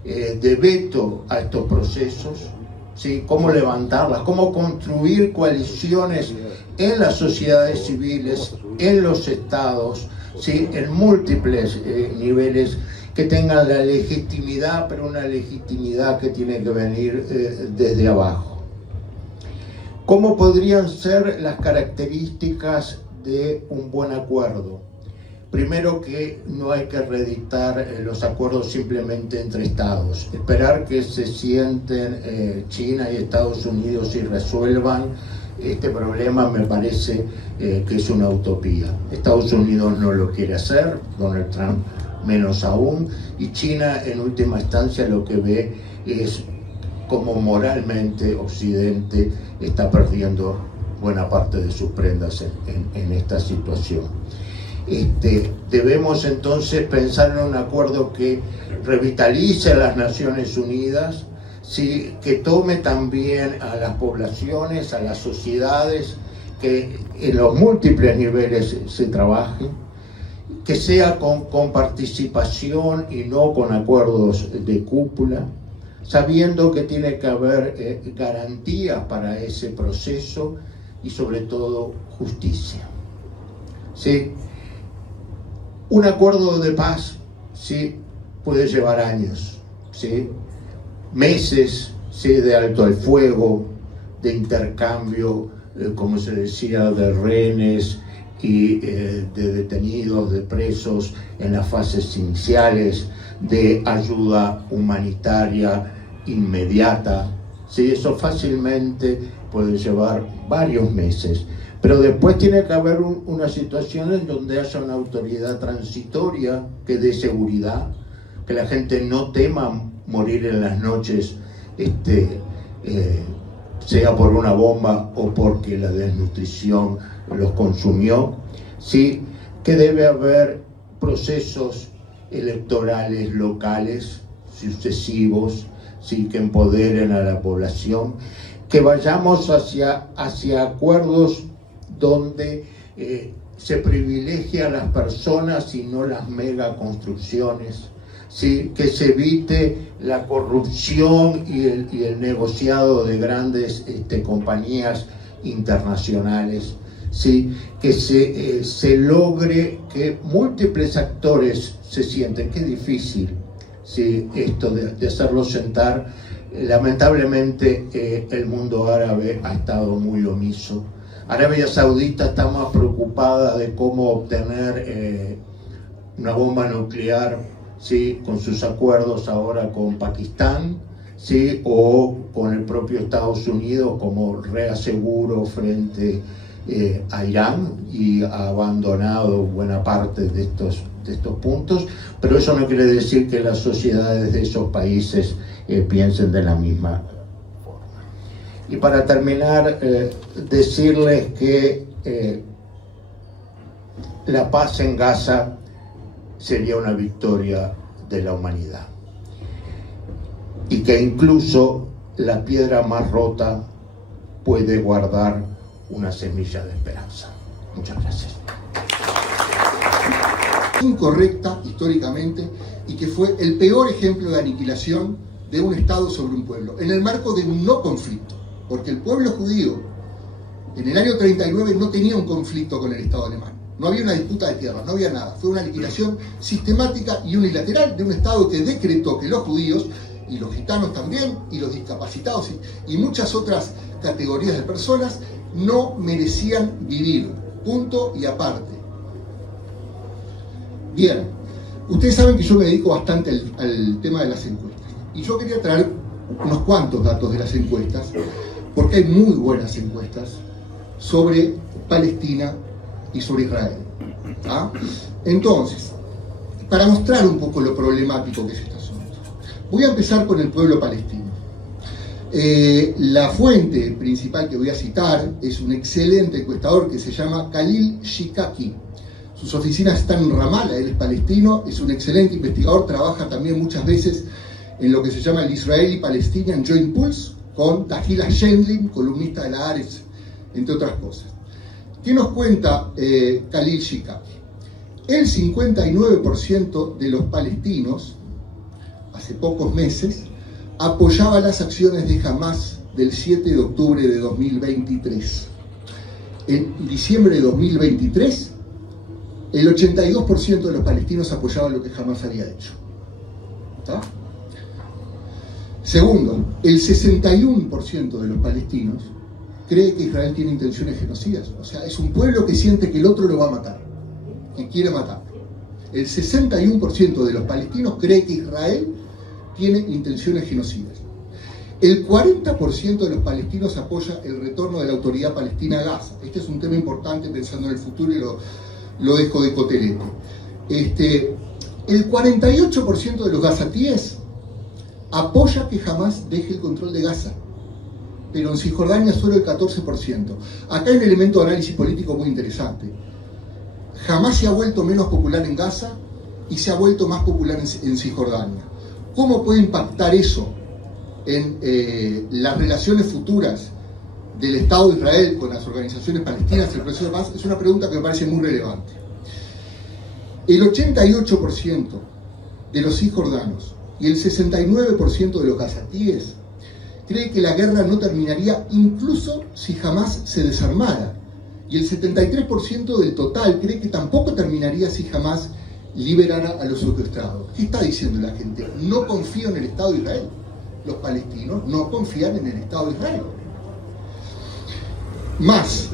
de veto a estos procesos, ¿sí? Cómo levantarlas, cómo construir coaliciones en las sociedades civiles, en los estados, ¿sí? En múltiples niveles que tengan la legitimidad, pero una legitimidad que tiene que venir desde abajo. ¿Cómo podrían ser las características de un buen acuerdo? Primero, que no hay que reedictar los acuerdos simplemente entre estados, esperar que se sienten China y Estados Unidos y resuelvan este problema me parece que es una utopía. Estados Unidos no lo quiere hacer, Donald Trump menos aún, y China en última instancia lo que ve es cómo moralmente Occidente está perdiendo buena parte de sus prendas en esta situación. Debemos entonces pensar en un acuerdo que revitalice a las Naciones Unidas, ¿sí? Que tome también a las poblaciones, a las sociedades, que en los múltiples niveles se trabaje, que sea con participación y no con acuerdos de cúpula, sabiendo que tiene que haber garantías para ese proceso y sobre todo justicia. ¿Sí? Un acuerdo de paz, ¿sí? Puede llevar años, ¿sí? Meses, ¿sí? De alto al fuego, de intercambio, como se decía, de rehenes y de detenidos, de presos en las fases iniciales, de ayuda humanitaria inmediata, ¿sí? Eso fácilmente puede llevar varios meses. Pero después tiene que haber una situación en donde haya una autoridad transitoria que dé seguridad, que la sea por una bomba o porque la desnutrición los consumió, ¿sí? Que debe haber procesos electorales locales sucesivos, ¿sí? Que empoderen a la población, que vayamos hacia acuerdos donde se privilegia a las personas y no las megaconstrucciones, ¿sí? Que se evite la corrupción y el negociado de grandes compañías internacionales, ¿sí? Que se logre que múltiples actores se sienten, que es difícil, ¿sí? Esto de hacerlo sentar. Lamentablemente el mundo árabe ha estado muy omiso. Arabia Saudita está más preocupada de cómo obtener una bomba nuclear, ¿sí? Con sus acuerdos ahora con Pakistán, ¿sí? O con el propio Estados Unidos como reaseguro frente a Irán, y ha abandonado buena parte de estos puntos, pero eso no quiere decir que las sociedades de esos países piensen de la misma forma. Y para terminar, decirles que la paz en Gaza sería una victoria de la humanidad, y que incluso la piedra más rota puede guardar una semilla de esperanza. Muchas gracias. Incorrecta históricamente, y que fue el peor ejemplo de aniquilación de un Estado sobre un pueblo, en el marco de un no conflicto, porque el pueblo judío en el año 39 no tenía un conflicto con el Estado alemán, no había una disputa de tierras, no había nada, fue una aniquilación sistemática y unilateral de un Estado que decretó que los judíos, y los gitanos también, y los discapacitados y muchas otras categorías de personas no merecían vivir, punto y aparte. Bien, ustedes saben que yo me dedico bastante al tema de las encuestas, y yo quería traer unos cuantos datos de las encuestas, porque hay muy buenas encuestas sobre Palestina y sobre Israel. ¿Ah? Entonces, para mostrar un poco lo problemático que es este asunto, voy a empezar con el pueblo palestino. La fuente principal que voy a citar es un excelente encuestador que se llama Khalil Shikaki. Sus oficinas están en Ramallah, él es palestino, es un excelente investigador, trabaja también muchas veces en lo que se llama el Israeli Palestinian Joint Pulse, con Tahila Shendlin, columnista de la Haaretz, entre otras cosas. ¿Qué nos cuenta Khalil Shikaki? El 59% de los palestinos, hace pocos meses, apoyaba las acciones de Hamas del 7 de octubre de 2023. En diciembre de 2023, el 82% de los palestinos apoyaban lo que Hamas había hecho. ¿Está? Segundo, el 61% de los palestinos cree que Israel tiene intenciones genocidas. O sea, es un pueblo que siente que el otro lo va a matar, que quiere matar. El 61% de los palestinos cree que Israel tiene intenciones genocidas. El 40% de los palestinos apoya el retorno de la autoridad palestina a Gaza. Este es un tema importante pensando en el futuro y lo dejo de cotelete. El 48% de los gazatíes apoya que Hamas deje el control de Gaza, pero en Cisjordania solo el 14%. Acá hay un elemento de análisis político muy interesante. Hamas se ha vuelto menos popular en Gaza y se ha vuelto más popular en Cisjordania. ¿Cómo puede impactar eso en las relaciones futuras del Estado de Israel con las organizaciones palestinas, el proceso de paz? Es una pregunta que me parece muy relevante. El 88% de los cisjordanos y el 69% de los gazatíes cree que la guerra no terminaría incluso si Hamas se desarmara, y el 73% del total cree que tampoco terminaría si Hamas liberara a los secuestrados. ¿Qué está diciendo la gente? No confío en el Estado de Israel. Los palestinos no confían en el Estado de Israel. Más,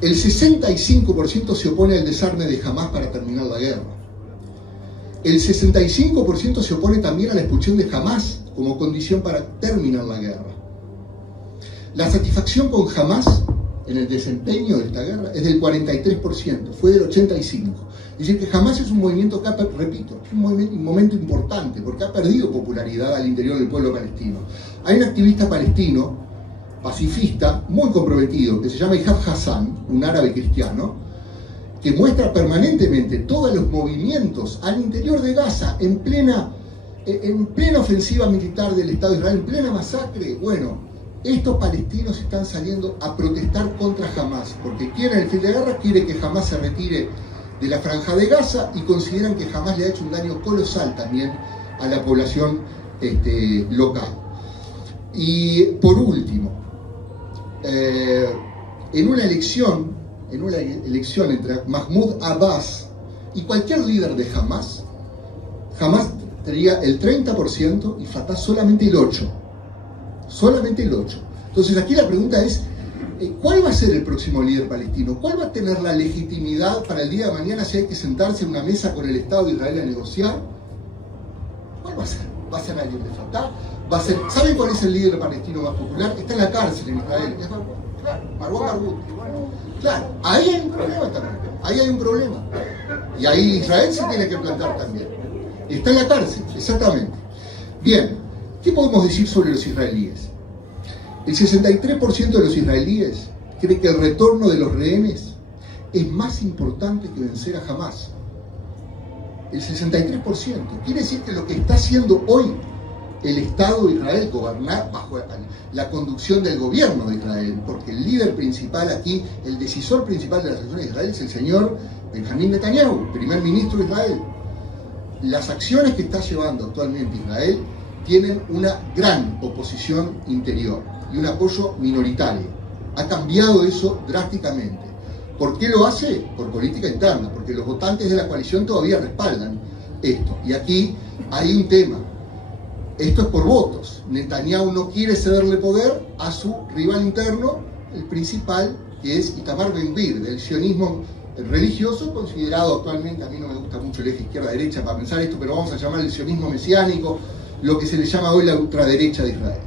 el 65% se opone al desarme de Hamas para terminar la guerra. El 65% se opone también a la expulsión de Hamas como condición para terminar la guerra. La satisfacción con Hamas en el desempeño de esta guerra es del 43%, fue del 85%. Es decir, que Hamas es un movimiento que, repito, es un momento importante porque ha perdido popularidad al interior del pueblo palestino. Hay un activista palestino, pacifista muy comprometido, que se llama Ihab Hassan, un árabe cristiano, que muestra permanentemente todos los movimientos al interior de Gaza, en plena ofensiva militar del Estado de Israel, en plena masacre. Bueno, estos palestinos están saliendo a protestar contra Hamas, porque quieren el fin de guerra, quieren que Hamas se retire de la franja de Gaza y consideran que Hamas le ha hecho un daño colosal también a la población local. Y por último, en una elección entre Mahmoud Abbas y cualquier líder de Hamas tendría el 30% y Fatah solamente el 8%. Solamente el 8%. Entonces aquí la pregunta es, ¿cuál va a ser el próximo líder palestino? ¿Cuál va a tener la legitimidad para el día de mañana si hay que sentarse en una mesa con el Estado de Israel a negociar? ¿Cuál va a ser? ¿Va a ser alguien de Fatah? ¿Saben cuál es el líder palestino más popular? Está en la cárcel en Israel. Marwan Barghouti. Claro, ahí hay un problema también. Ahí hay un problema. Y ahí Israel se tiene que plantar también. Está en la cárcel, exactamente. Bien, ¿qué podemos decir sobre los israelíes? El 63% de los israelíes cree que el retorno de los rehenes es más importante que vencer a Hamas. El 63%. Quiere decir que lo que está haciendo hoy el Estado de Israel, gobernar bajo la conducción del gobierno de Israel, porque el líder principal aquí, el decisor principal de las acciones de Israel es el señor Benjamín Netanyahu, primer ministro de Israel. Las acciones que está llevando actualmente Israel tienen una gran oposición interior y un apoyo minoritario. Ha cambiado eso drásticamente. ¿Por qué lo hace? Por política interna, porque los votantes de la coalición todavía respaldan esto. Y aquí hay un tema. Esto es por votos. Netanyahu no quiere cederle poder a su rival interno, el principal, que es Itamar Ben-Gvir, del sionismo religioso, considerado actualmente, a mí no me gusta mucho el eje izquierda-derecha para pensar esto, pero vamos a llamar el sionismo mesiánico, lo que se le llama hoy la ultraderecha de Israel.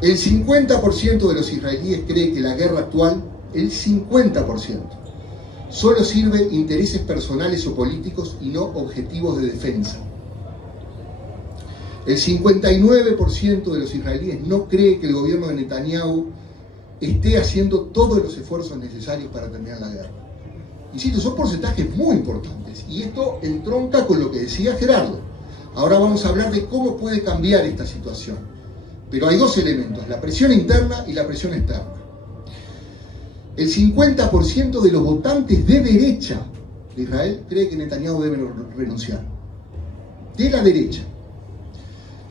El 50% de los israelíes cree que la guerra actual, el 50%, solo sirve intereses personales o políticos y no objetivos de defensa. El 59% de los israelíes no cree que el gobierno de Netanyahu esté haciendo todos los esfuerzos necesarios para terminar la guerra. Insisto, son porcentajes muy importantes y esto entronca con lo que decía Gerardo. Ahora vamos a hablar de cómo puede cambiar esta situación. Pero hay dos elementos, la presión interna y la presión externa. El 50% de los votantes de derecha de Israel cree que Netanyahu debe renunciar. De la derecha.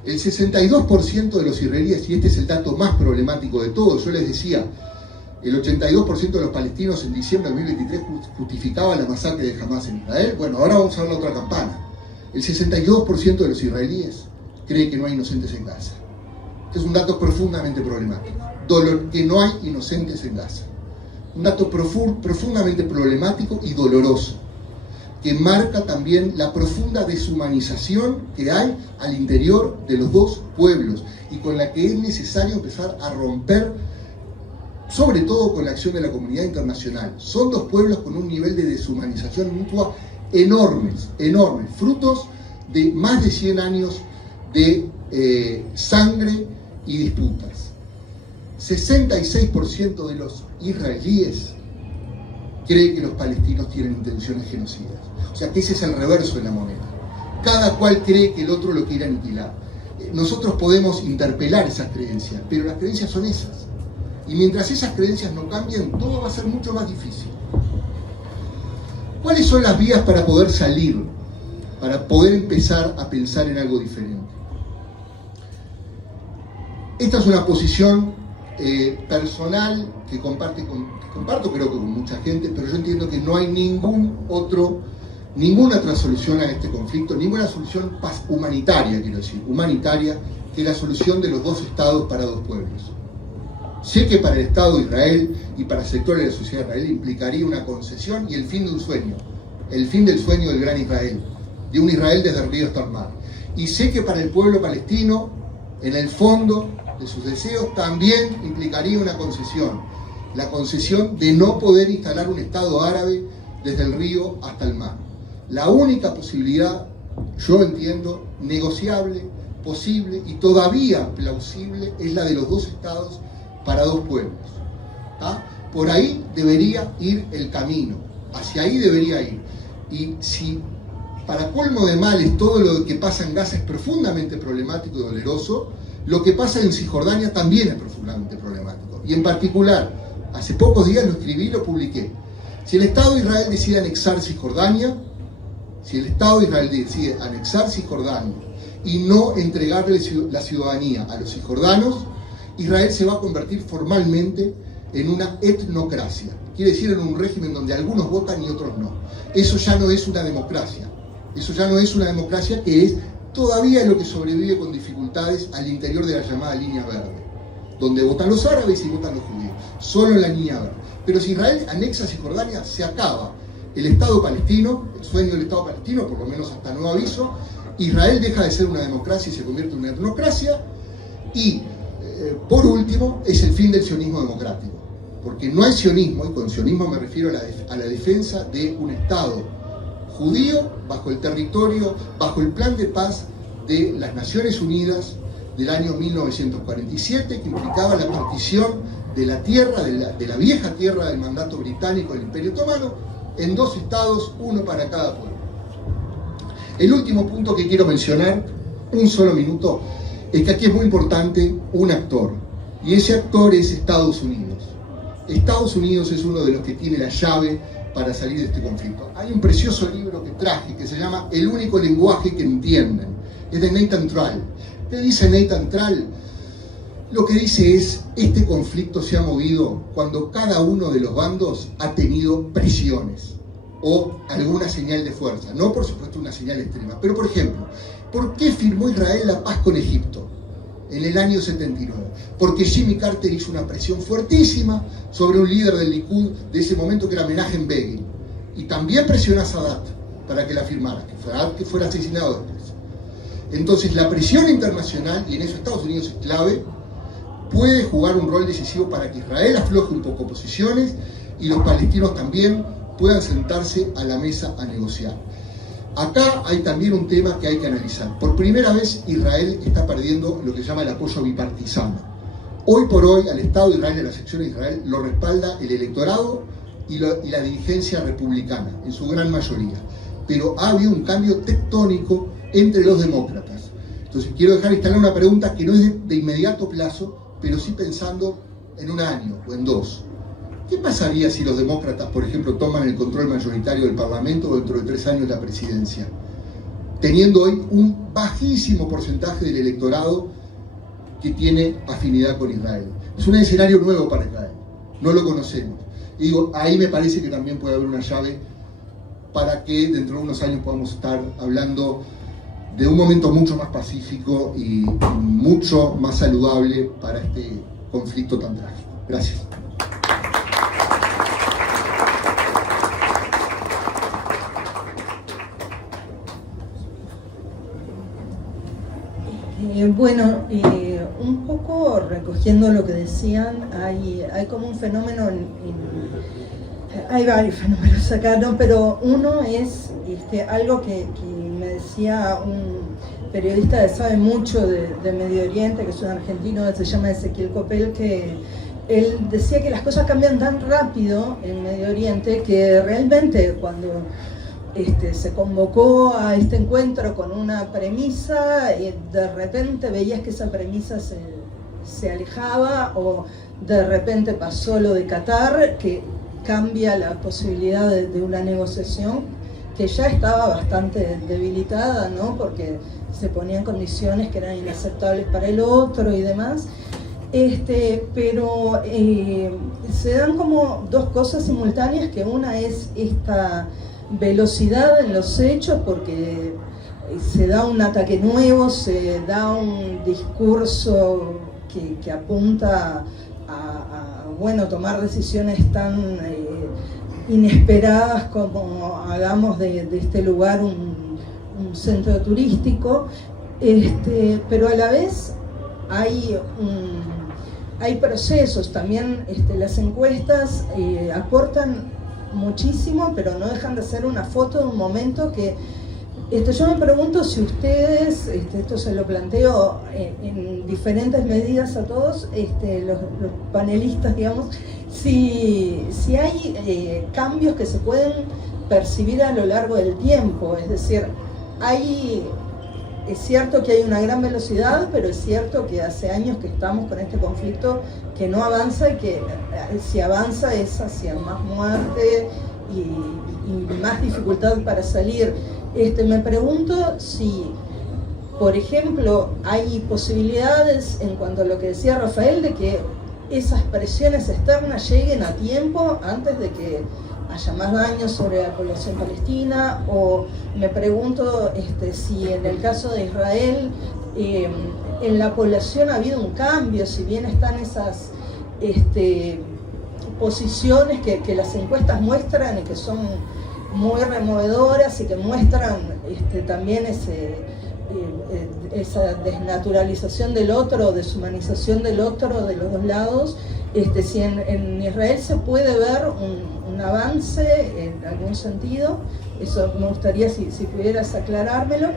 El 62% de los israelíes, y este es el dato más problemático de todos, yo les decía, el 82% de los palestinos en diciembre de 2023 justificaba la masacre de Hamas en Israel. Bueno, ahora vamos a ver la otra campana. El 62% de los israelíes cree que no hay inocentes en Gaza. Este es un dato profundamente problemático. Que no hay inocentes en Gaza. Un dato profundamente problemático y doloroso, que marca también la profunda deshumanización que hay al interior de los dos pueblos y con la que es necesario empezar a romper, sobre todo con la acción de la comunidad internacional. Son dos pueblos con un nivel de deshumanización mutua enormes, frutos de más de 100 años de sangre y disputas. 66% de los israelíes cree que los palestinos tienen intenciones genocidas. O sea que ese es el reverso de la moneda. Cada cual cree que el otro lo quiere aniquilar. Nosotros podemos interpelar esas creencias, pero las creencias son esas. Y mientras esas creencias no cambien, todo va a ser mucho más difícil. ¿Cuáles son las vías para poder salir, para poder empezar a pensar en algo diferente? Esta es una posición personal que comparto creo que con mucha gente, pero yo entiendo que no hay ninguna otra solución a este conflicto, ninguna solución humanitaria, que la solución de los dos estados para dos pueblos. Sé que para el Estado de Israel y para sectores de la sociedad de Israel implicaría una concesión y el fin de un sueño, el fin del sueño del gran Israel, de un Israel desde el río hasta el mar. Y sé que para el pueblo palestino, en el fondo de sus deseos, también implicaría una concesión, la concesión de no poder instalar un Estado árabe desde el río hasta el mar. La única posibilidad, yo entiendo, negociable, posible y todavía plausible es la de los 2 estados para 2 pueblos. ¿Tá? Por ahí debería ir el camino, hacia ahí debería ir. Y si para colmo de males todo lo que pasa en Gaza es profundamente problemático y doloroso, lo que pasa en Cisjordania también es profundamente problemático. Y en particular, hace pocos días lo escribí y lo publiqué. Si el Estado de Israel decide anexar Cisjordania, y no entregarle la ciudadanía a los cisjordanos, Israel se va a convertir formalmente en una etnocracia. Quiere decir en un régimen donde algunos votan y otros no. Eso ya no es una democracia. Eso ya no es una democracia, que es todavía lo que sobrevive con dificultades al interior de la llamada línea verde, donde votan los árabes y votan los judíos, solo en la línea verde. Pero si Israel anexa Cisjordania, se acaba el Estado palestino, el sueño del Estado palestino, por lo menos hasta nuevo aviso. Israel deja de ser una democracia y se convierte en una etnocracia. Y, por último, es el fin del sionismo democrático. Porque no hay sionismo, y con sionismo me refiero a la defensa de un Estado judío bajo el territorio, bajo el plan de paz de las Naciones Unidas del año 1947, que implicaba la partición de la tierra, de la vieja tierra del mandato británico del Imperio Otomano, en 2 estados, uno para cada pueblo. El último punto que quiero mencionar, un solo minuto, es que aquí es muy importante un actor, y ese actor es Estados Unidos. Estados Unidos es uno de los que tiene la llave para salir de este conflicto. Hay un precioso libro que traje que se llama El único lenguaje que entienden. Es de Nathan Trall. ¿Qué dice Nathan Trall? Lo que dice es, este conflicto se ha movido cuando cada uno de los bandos ha tenido presiones o alguna señal de fuerza. No, por supuesto, una señal extrema. Pero, por ejemplo, ¿por qué firmó Israel la paz con Egipto en el año 79? Porque Jimmy Carter hizo una presión fuertísima sobre un líder del Likud de ese momento, que era Menachem Begin, y también presionó a Sadat para que la firmara, que fuera asesinado después. Entonces, la presión internacional, y en eso Estados Unidos es clave, puede jugar un rol decisivo para que Israel afloje un poco posiciones y los palestinos también puedan sentarse a la mesa a negociar. Acá hay también un tema que hay que analizar. Por primera vez Israel está perdiendo lo que se llama el apoyo bipartisano. Hoy por hoy al Estado de Israel, a la sección de Israel, lo respalda el electorado y la dirigencia republicana, en su gran mayoría. Pero ha habido un cambio tectónico entre los demócratas. Entonces quiero dejar instalar una pregunta que no es de inmediato plazo, pero sí pensando en un año o en 2. ¿Qué pasaría si los demócratas, por ejemplo, toman el control mayoritario del Parlamento o dentro de 3 años la presidencia? Teniendo hoy un bajísimo porcentaje del electorado que tiene afinidad con Israel. Es un escenario nuevo para Israel, no lo conocemos. Y digo, ahí me parece que también puede haber una llave para que dentro de unos años podamos estar hablando de un momento mucho más pacífico y mucho más saludable para este conflicto tan trágico. Gracias. Bueno, un poco recogiendo lo que decían, hay como un fenómeno, hay varios fenómenos acá, ¿no? Pero uno es algo que me decía un periodista que sabe mucho de Medio Oriente, que es un argentino, que se llama Ezequiel Copel, que él decía que las cosas cambian tan rápido en Medio Oriente que realmente cuando se convocó a este encuentro con una premisa, de repente veías que esa premisa se alejaba, o de repente pasó lo de Qatar, que cambia la posibilidad de una negociación que ya estaba bastante debilitada, ¿no? Porque se ponían condiciones que eran inaceptables para el otro y demás. Pero se dan como 2 cosas simultáneas, que una es esta velocidad en los hechos, porque se da un ataque nuevo, se da un discurso que apunta a tomar decisiones tan inesperadas como hagamos de este lugar un centro turístico, pero a la vez hay procesos también. Las encuestas aportan muchísimo, pero no dejan de ser una foto de un momento que Yo me pregunto si ustedes, esto se lo planteo en diferentes medidas a todos, los panelistas, digamos, si hay cambios que se pueden percibir a lo largo del tiempo, es decir, es cierto que hay una gran velocidad, pero es cierto que hace años que estamos con este conflicto que no avanza y que si avanza es hacia más muerte y más dificultad para salir. Me pregunto si, por ejemplo, hay posibilidades en cuanto a lo que decía Rafael, de que esas presiones externas lleguen a tiempo antes de que haya más daños sobre la población palestina, o me pregunto si en el caso de Israel en la población ha habido un cambio, si bien están esas posiciones que las encuestas muestran y que son muy removedoras y que muestran también esa desnaturalización del otro, deshumanización del otro de los dos lados. Si en Israel se puede ver un avance en algún sentido, eso me gustaría si pudieras aclarármelo.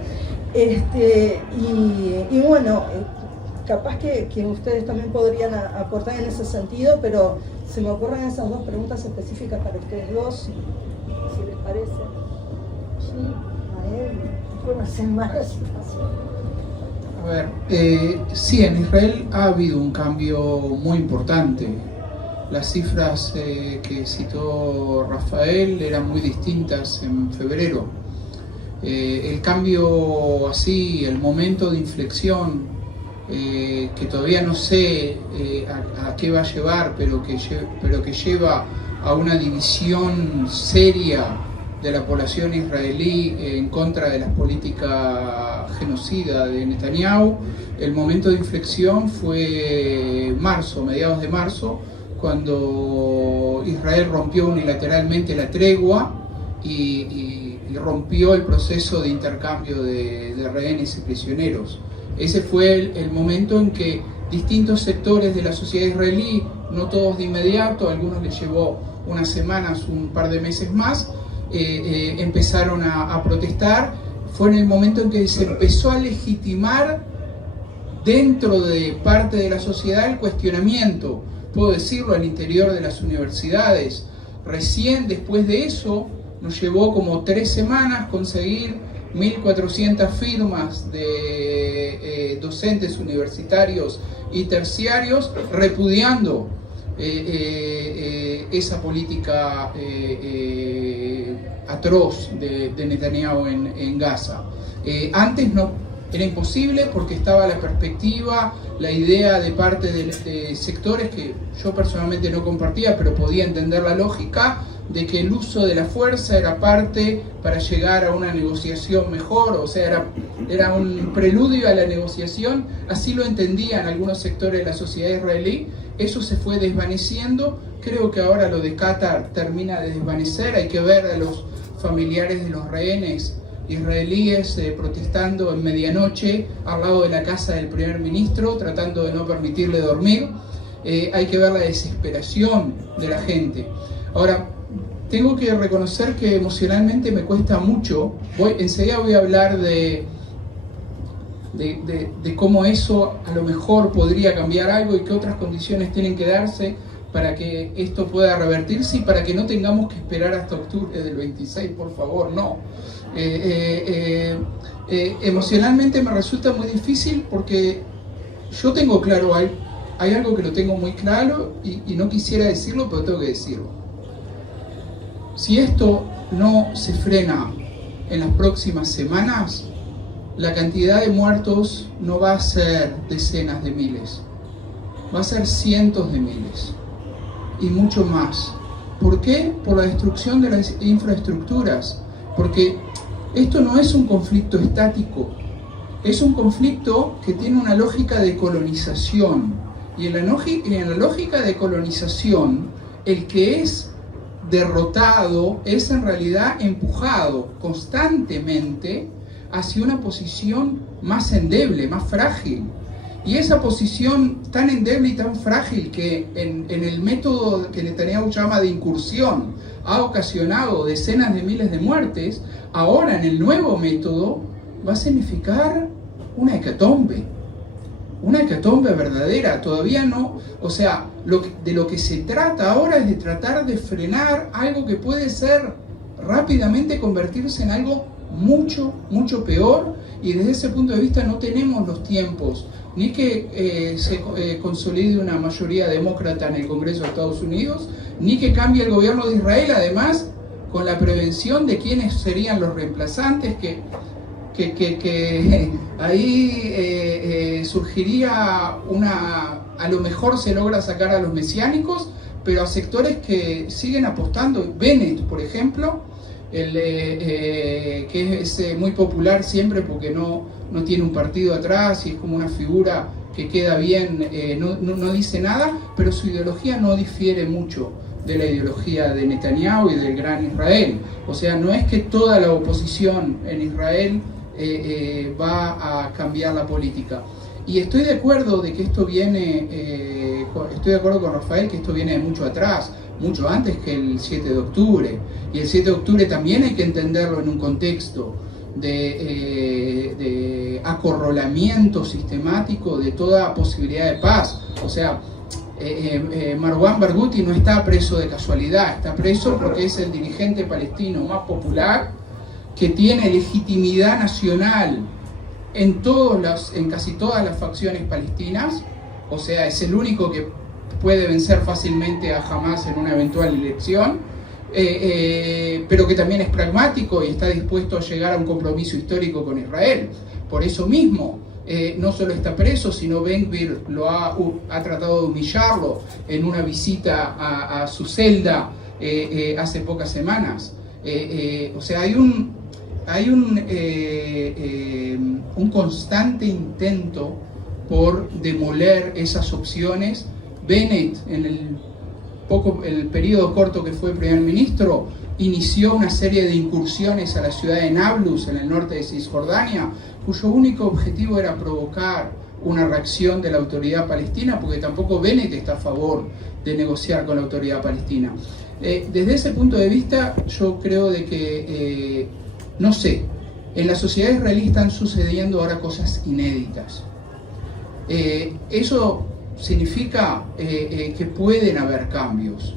Y bueno, capaz que ustedes también podrían aportar en ese sentido, pero se me ocurren esas dos preguntas específicas para ustedes dos, si les parece. Sí, a él, conocer más la situación. A ver, sí, en Israel ha habido un cambio muy importante. Las cifras que citó Rafael eran muy distintas en febrero. El cambio así, el momento de inflexión, que todavía no sé a qué va a llevar, pero que lleva a una división seria de la población israelí en contra de las políticas genocidas de Netanyahu. El momento de inflexión fue mediados de marzo, cuando Israel rompió unilateralmente la tregua y rompió el proceso de intercambio de rehenes y prisioneros. Ese fue el momento en que distintos sectores de la sociedad israelí, no todos de inmediato, a algunos les llevó unas semanas, un par de meses más, empezaron a protestar. Fue en el momento en que se empezó a legitimar dentro de parte de la sociedad el cuestionamiento, puedo decirlo, al interior de las universidades. Recién después de eso nos llevó como 3 semanas conseguir 1.400 firmas de docentes universitarios y terciarios repudiando esa política atroz de Netanyahu en Gaza. Antes no era imposible porque estaba la perspectiva, la idea de parte de sectores que yo personalmente no compartía, pero podía entender la lógica de que el uso de la fuerza era parte para llegar a una negociación mejor, o sea, era un preludio a la negociación. Así lo entendían algunos sectores de la sociedad israelí. Eso se fue desvaneciendo. Creo que ahora lo de Qatar termina de desvanecer. Hay que ver a los familiares de los rehenes israelíes protestando en medianoche al lado de la casa del primer ministro, tratando de no permitirle dormir. Hay que ver la desesperación de la gente. Ahora, tengo que reconocer que emocionalmente me cuesta mucho. Enseguida voy a hablar de cómo eso a lo mejor podría cambiar algo y qué otras condiciones tienen que darse para que esto pueda revertirse y para que no tengamos que esperar hasta octubre del 26, por favor, no. Emocionalmente me resulta muy difícil porque yo tengo claro, hay algo que lo tengo muy claro y no quisiera decirlo, pero tengo que decirlo. Si esto no se frena en las próximas semanas, la cantidad de muertos no va a ser decenas de miles, va a ser cientos de miles y mucho más. ¿Por qué? Por la destrucción de las infraestructuras, porque esto no es un conflicto estático, es un conflicto que tiene una lógica de colonización, y en la lógica de colonización, el que es derrotado es en realidad empujado constantemente hacia una posición más endeble, más frágil. Y esa posición tan endeble y tan frágil que en el método que Netanyahu llama de incursión ha ocasionado decenas de miles de muertes, ahora en el nuevo método va a significar una hecatombe verdadera. Todavía no, o sea, de lo que se trata ahora es de tratar de frenar algo que puede ser rápidamente convertirse en algo mucho, mucho peor, y desde ese punto de vista no tenemos los tiempos, ni que se consolide una mayoría demócrata en el Congreso de Estados Unidos, ni que cambie el gobierno de Israel, además con la prevención de quiénes serían los reemplazantes, que ahí surgiría a lo mejor se logra sacar a los mesiánicos, pero a sectores que siguen apostando. Bennett, por ejemplo, que es muy popular siempre porque no tiene un partido atrás y es como una figura que queda bien, no dice nada, pero su ideología no difiere mucho de la ideología de Netanyahu y del Gran Israel. O sea, no es que toda la oposición en Israel va a cambiar la política. Y estoy de acuerdo de que esto viene, estoy de acuerdo con Rafael que esto viene de mucho atrás, mucho antes que el 7 de octubre. Y el 7 de octubre también hay que entenderlo en un contexto de acorralamiento sistemático de toda posibilidad de paz. O sea, Marwan Barghouti no está preso de casualidad, está preso porque es el dirigente palestino más popular, que tiene legitimidad nacional en casi todas las facciones palestinas. O sea, es el único que puede vencer fácilmente a Hamas en una eventual elección, pero que también es pragmático y está dispuesto a llegar a un compromiso histórico con Israel. Por eso mismo, no solo está preso, sino Ben-Gvir ha tratado de humillarlo en una visita a su celda hace pocas semanas. O sea, hay un constante intento por demoler esas opciones. Bennett, en el periodo corto que fue primer ministro, inició una serie de incursiones a la ciudad de Nablus, en el norte de Cisjordania, cuyo único objetivo era provocar una reacción de la autoridad palestina, porque tampoco Bennett está a favor de negociar con la autoridad palestina. Desde ese punto de vista, yo creo de que, no sé, en la sociedad israelí están sucediendo ahora cosas inéditas. Eso significa que pueden haber cambios,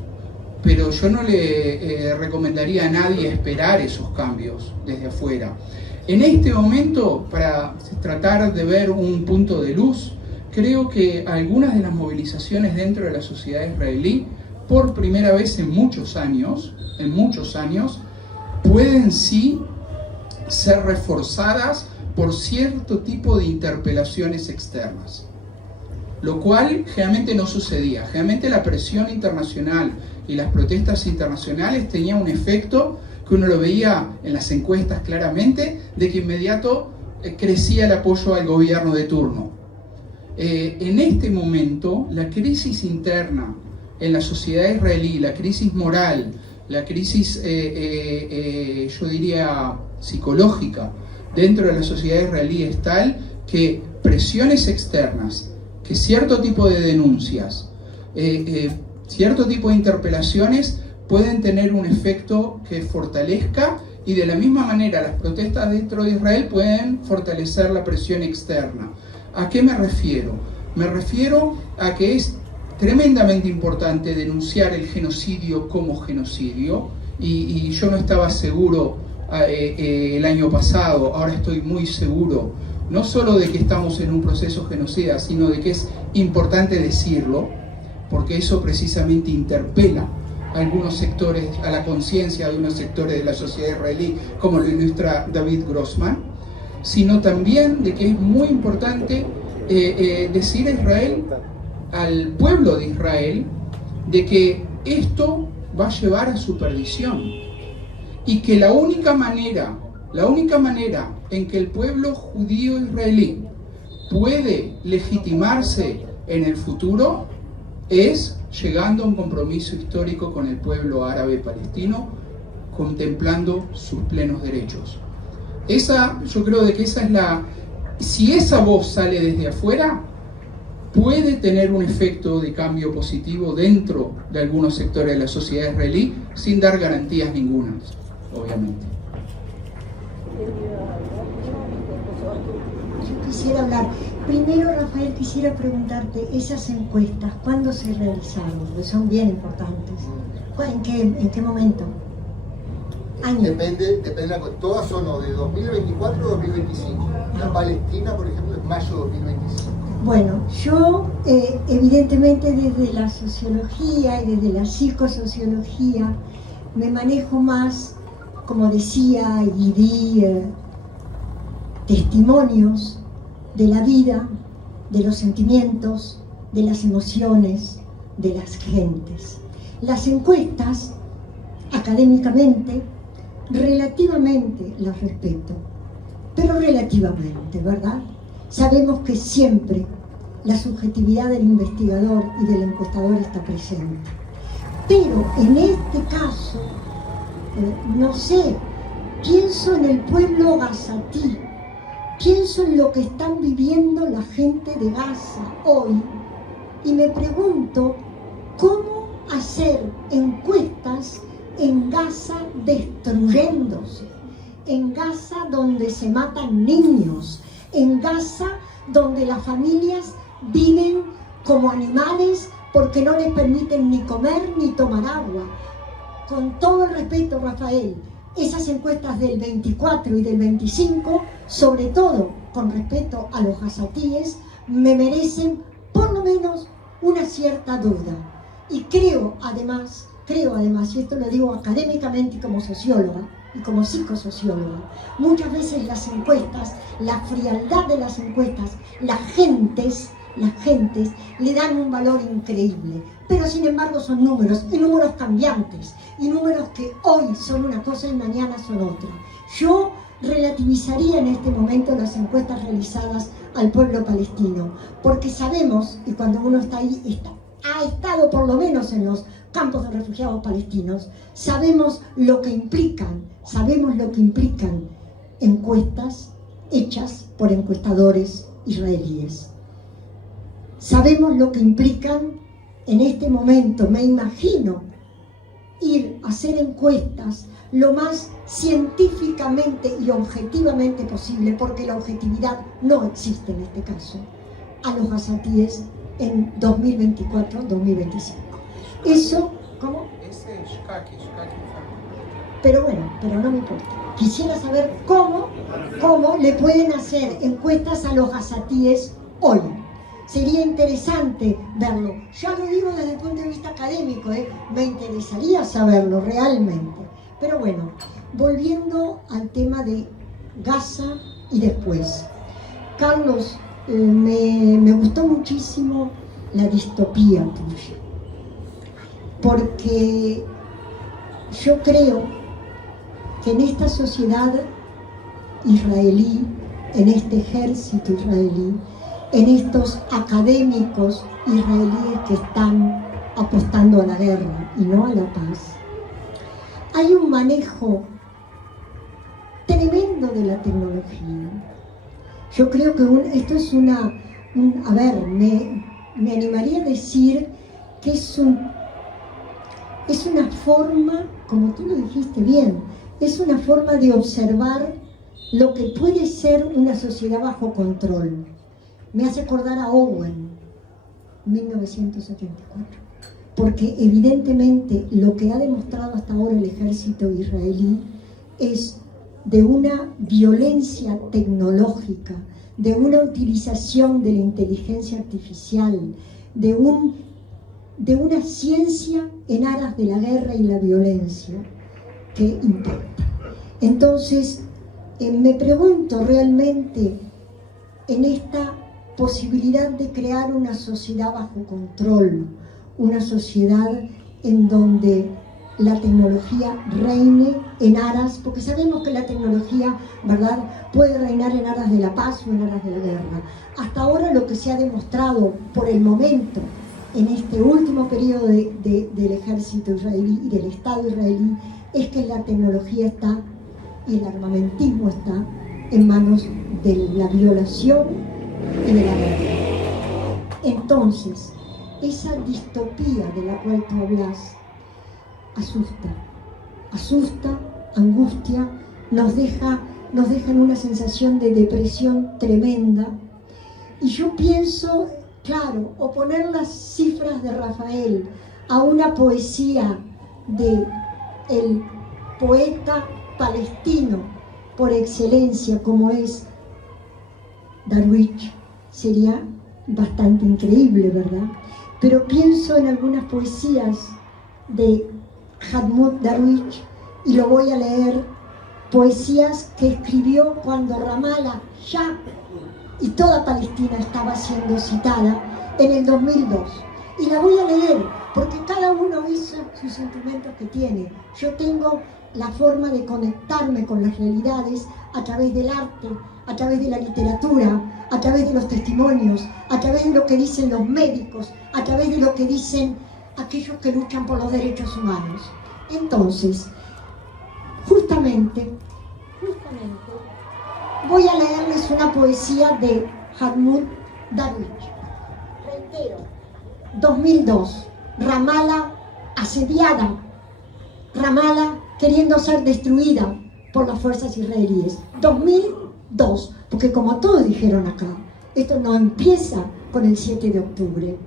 pero yo no le recomendaría a nadie esperar esos cambios desde afuera. En este momento, para tratar de ver un punto de luz, creo que algunas de las movilizaciones dentro de la sociedad israelí, por primera vez en muchos años, pueden sí ser reforzadas por cierto tipo de interpelaciones externas, lo cual generalmente no sucedía. Generalmente la presión internacional y las protestas internacionales tenían un efecto que uno lo veía en las encuestas claramente, de que inmediato crecía el apoyo al gobierno de turno. En este momento, la crisis interna en la sociedad israelí, la crisis moral, la crisis, yo diría, psicológica dentro de la sociedad israelí es tal que presiones externas, que cierto tipo de denuncias, cierto tipo de interpelaciones pueden tener un efecto que fortalezca, y de la misma manera las protestas dentro de Israel pueden fortalecer la presión externa. ¿A qué me refiero? Me refiero a que es tremendamente importante denunciar el genocidio como genocidio, y yo no estaba seguro el año pasado, ahora estoy muy seguro, no solo de que estamos en un proceso genocida, sino de que es importante decirlo, porque eso precisamente interpela a algunos sectores, a la conciencia de unos sectores de la sociedad israelí, como lo ilustra David Grossman, sino también de que es muy importante decir a Israel, al pueblo de Israel, de que esto va a llevar a su perdición, y que la única manera en que el pueblo judío israelí puede legitimarse en el futuro es llegando a un compromiso histórico con el pueblo árabe palestino, contemplando sus plenos derechos. Yo creo de que esa es si esa voz sale desde afuera, puede tener un efecto de cambio positivo dentro de algunos sectores de la sociedad israelí, sin dar garantías ninguna, obviamente. Yo quisiera hablar. Primero, Rafael, quisiera preguntarte, esas encuestas, ¿cuándo se realizaron? Porque son bien importantes. ¿En qué momento? Año. Depende, todas son o de 2024 o 2025. La Palestina, por ejemplo, es mayo de 2025. Bueno, yo evidentemente desde la sociología y desde la psicosociología me manejo más, como decía, y di testimonios de la vida, de los sentimientos, de las emociones, de las gentes. Las encuestas, académicamente, relativamente las respeto, pero relativamente, ¿verdad? Sabemos que siempre la subjetividad del investigador y del encuestador está presente. Pero en este caso, no sé, pienso en el pueblo gazatí, pienso en lo que están viviendo la gente de Gaza hoy y me pregunto cómo hacer encuestas en Gaza destruyéndose, en Gaza donde se matan niños, en Gaza donde las familias viven como animales porque no les permiten ni comer ni tomar agua. Con todo el respeto, Rafael, esas encuestas del 24 y del 25, sobre todo con respeto a los gazatíes, me merecen por lo menos una cierta duda. Y creo además, y esto lo digo académicamente y como socióloga y como psicosocióloga, muchas veces las encuestas, la frialdad de las encuestas, las gentes le dan un valor increíble, pero sin embargo son números, y números cambiantes, y números que hoy son una cosa y mañana son otra. Yo relativizaría en este momento las encuestas realizadas al pueblo palestino, porque sabemos, y cuando uno está ahí, ha estado por lo menos en los campos de refugiados palestinos, sabemos lo que implican encuestas hechas por encuestadores israelíes. Sabemos lo que implican en este momento, me imagino, ir a hacer encuestas lo más científicamente y objetivamente posible, porque la objetividad no existe en este caso, a los gazatíes en 2024-2025. Eso, ¿cómo? Pero bueno, pero no me importa. Quisiera saber cómo le pueden hacer encuestas a los gazatíes hoy. Sería interesante verlo. Ya lo digo desde el punto de vista académico, me interesaría saberlo realmente. Pero bueno, volviendo al tema de Gaza y después. Carlos, me gustó muchísimo la distopía tuya, porque yo creo que en esta sociedad israelí, en este ejército israelí, en estos académicos israelíes que están apostando a la guerra y no a la paz, hay un manejo tremendo de la tecnología. Yo creo que esto es me animaría a decir que es una forma, como tú lo dijiste bien, es una forma de observar lo que puede ser una sociedad bajo control. Me hace acordar a Owen, 1974, porque evidentemente lo que ha demostrado hasta ahora el ejército israelí es de una violencia tecnológica, de una utilización de la inteligencia artificial, de una ciencia en aras de la guerra y la violencia que impacta. Entonces, me pregunto realmente en esta posibilidad de crear una sociedad bajo control, una sociedad en donde la tecnología reine en aras, porque sabemos que la tecnología, ¿verdad?, puede reinar en aras de la paz o en aras de la guerra. Hasta ahora lo que se ha demostrado por el momento en este último periodo del ejército israelí y del Estado israelí es que la tecnología está y el armamentismo está en manos de la violación y de la guerra. Entonces, esa distopía de la cual tú hablas asusta, angustia, nos deja en una sensación de depresión tremenda. Y yo pienso, claro, oponer las cifras de Rafael a una poesía de el poeta palestino por excelencia como es Darwish sería bastante increíble, ¿verdad? Pero pienso en algunas poesías de Mahmoud Darwish y lo voy a leer, poesías que escribió cuando Ramallah ya y toda Palestina estaba siendo citada en el 2002. Y la voy a leer porque cada uno hizo sus sentimientos que tiene. Yo tengo la forma de conectarme con las realidades a través del arte, a través de la literatura, a través de los testimonios, a través de lo que dicen los médicos, a través de lo que dicen aquellos que luchan por los derechos humanos. Entonces, justamente, voy a leerles una poesía de Mahmoud Darwish. Reitero, 2002, Ramallah asediada, Ramallah queriendo ser destruida por las fuerzas israelíes. 2002, porque como todos dijeron acá, esto no empieza con el 7 de octubre,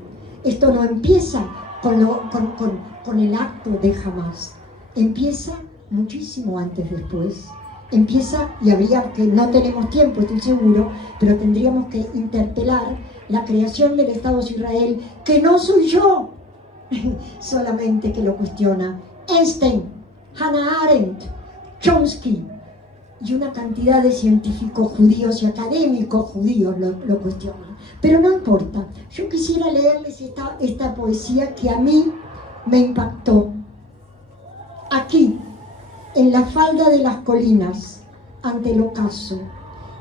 esto no empieza con el acto de Hamas, empieza muchísimo antes después. Empieza, y habría que, no tenemos tiempo, estoy seguro, pero tendríamos que interpelar la creación del Estado de Israel, que no soy yo solamente que lo cuestiona. Einstein, Hannah Arendt, Chomsky y una cantidad de científicos judíos y académicos judíos lo cuestionan. Pero no importa, yo quisiera leerles esta poesía que a mí me impactó. Aquí, en la falda de las colinas, ante el ocaso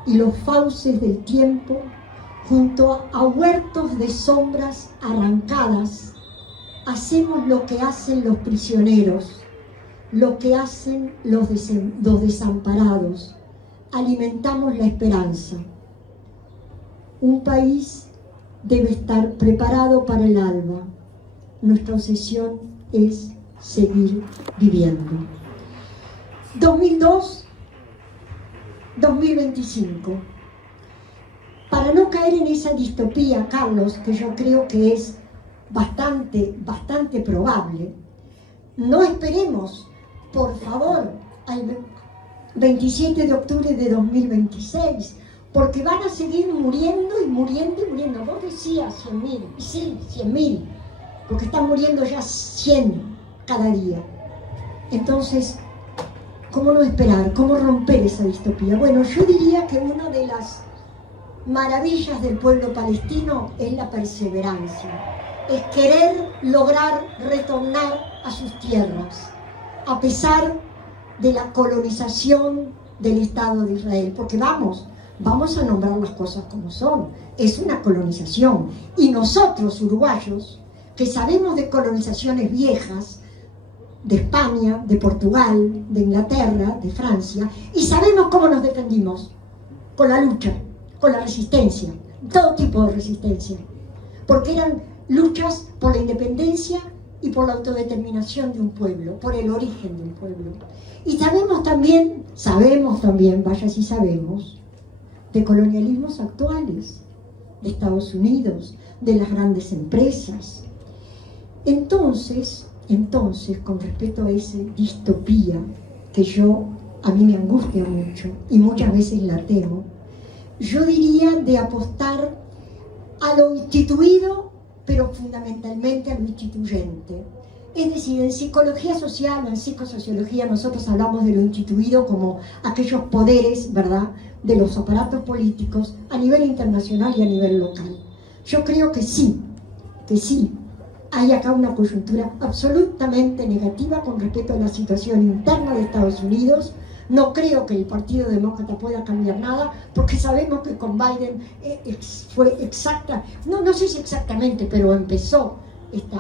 y los fauces del tiempo, junto a huertos de sombras arrancadas, hacemos lo que hacen los prisioneros, lo que hacen los desamparados, alimentamos la esperanza. Un país debe estar preparado para el alba. Nuestra obsesión es seguir viviendo. 2002, 2025. Para no caer en esa distopía, Carlos, que yo creo que es bastante probable, no esperemos, por favor, al 27 de octubre de 2026, porque van a seguir muriendo y muriendo y muriendo. Vos decías 100.000, y sí, 100.000, porque están muriendo ya 100 cada día. Entonces, ¿cómo no esperar? ¿Cómo romper esa distopía? Bueno, yo diría que una de las maravillas del pueblo palestino es la perseverancia, es querer lograr retornar a sus tierras, a pesar de la colonización del Estado de Israel, porque vamos a nombrar las cosas como son, es una colonización, y nosotros uruguayos, que sabemos de colonizaciones viejas, de España, de Portugal, de Inglaterra, de Francia, y sabemos cómo nos defendimos, con la lucha, con la resistencia, todo tipo de resistencia, porque eran luchas por la independencia y por la autodeterminación de un pueblo, por el origen de un pueblo. Y sabemos también, vaya si sabemos, de colonialismos actuales, de Estados Unidos, de las grandes empresas. Entonces, con respecto a esa distopía que a mí me angustia mucho y muchas veces la temo, yo diría de apostar a lo instituido, pero fundamentalmente a lo instituyente. Es decir, en psicología social o en psicosociología nosotros hablamos de lo instituido como aquellos poderes, ¿verdad?, de los aparatos políticos a nivel internacional y a nivel local. Yo creo que sí, hay acá una coyuntura absolutamente negativa con respecto a la situación interna de Estados Unidos. No creo que el Partido Demócrata pueda cambiar nada, porque sabemos que con Biden fue exacta, no sé si exactamente, pero empezó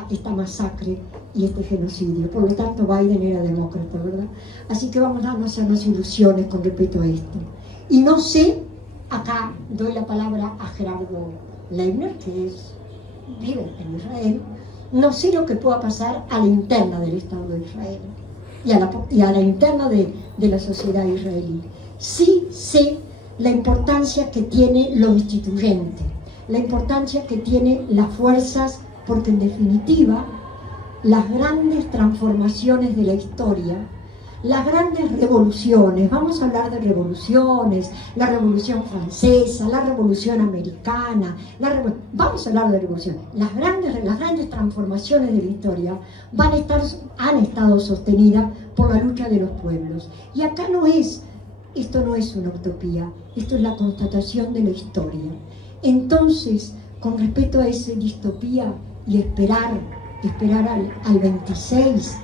esta masacre y este genocidio. Por lo tanto, Biden era demócrata, ¿verdad? Así que vamos a no hacernos ilusiones con respecto a esto. Y no sé, acá doy la palabra a Gerardo Leibner, que es viven en Israel, no sé lo que pueda pasar a la interna del Estado de Israel y a la interna de la sociedad israelí. Sí sé la importancia que tiene lo instituyente, la importancia que tiene las fuerzas, porque en definitiva las grandes transformaciones de la historia, las grandes revoluciones, vamos a hablar de revoluciones, la Revolución Francesa, la Revolución Americana, vamos a hablar de revolución, las grandes transformaciones de la historia han estado sostenidas por la lucha de los pueblos. Y acá esto no es una utopía, esto es la constatación de la historia. Entonces, con respecto a esa distopía y esperar al 26,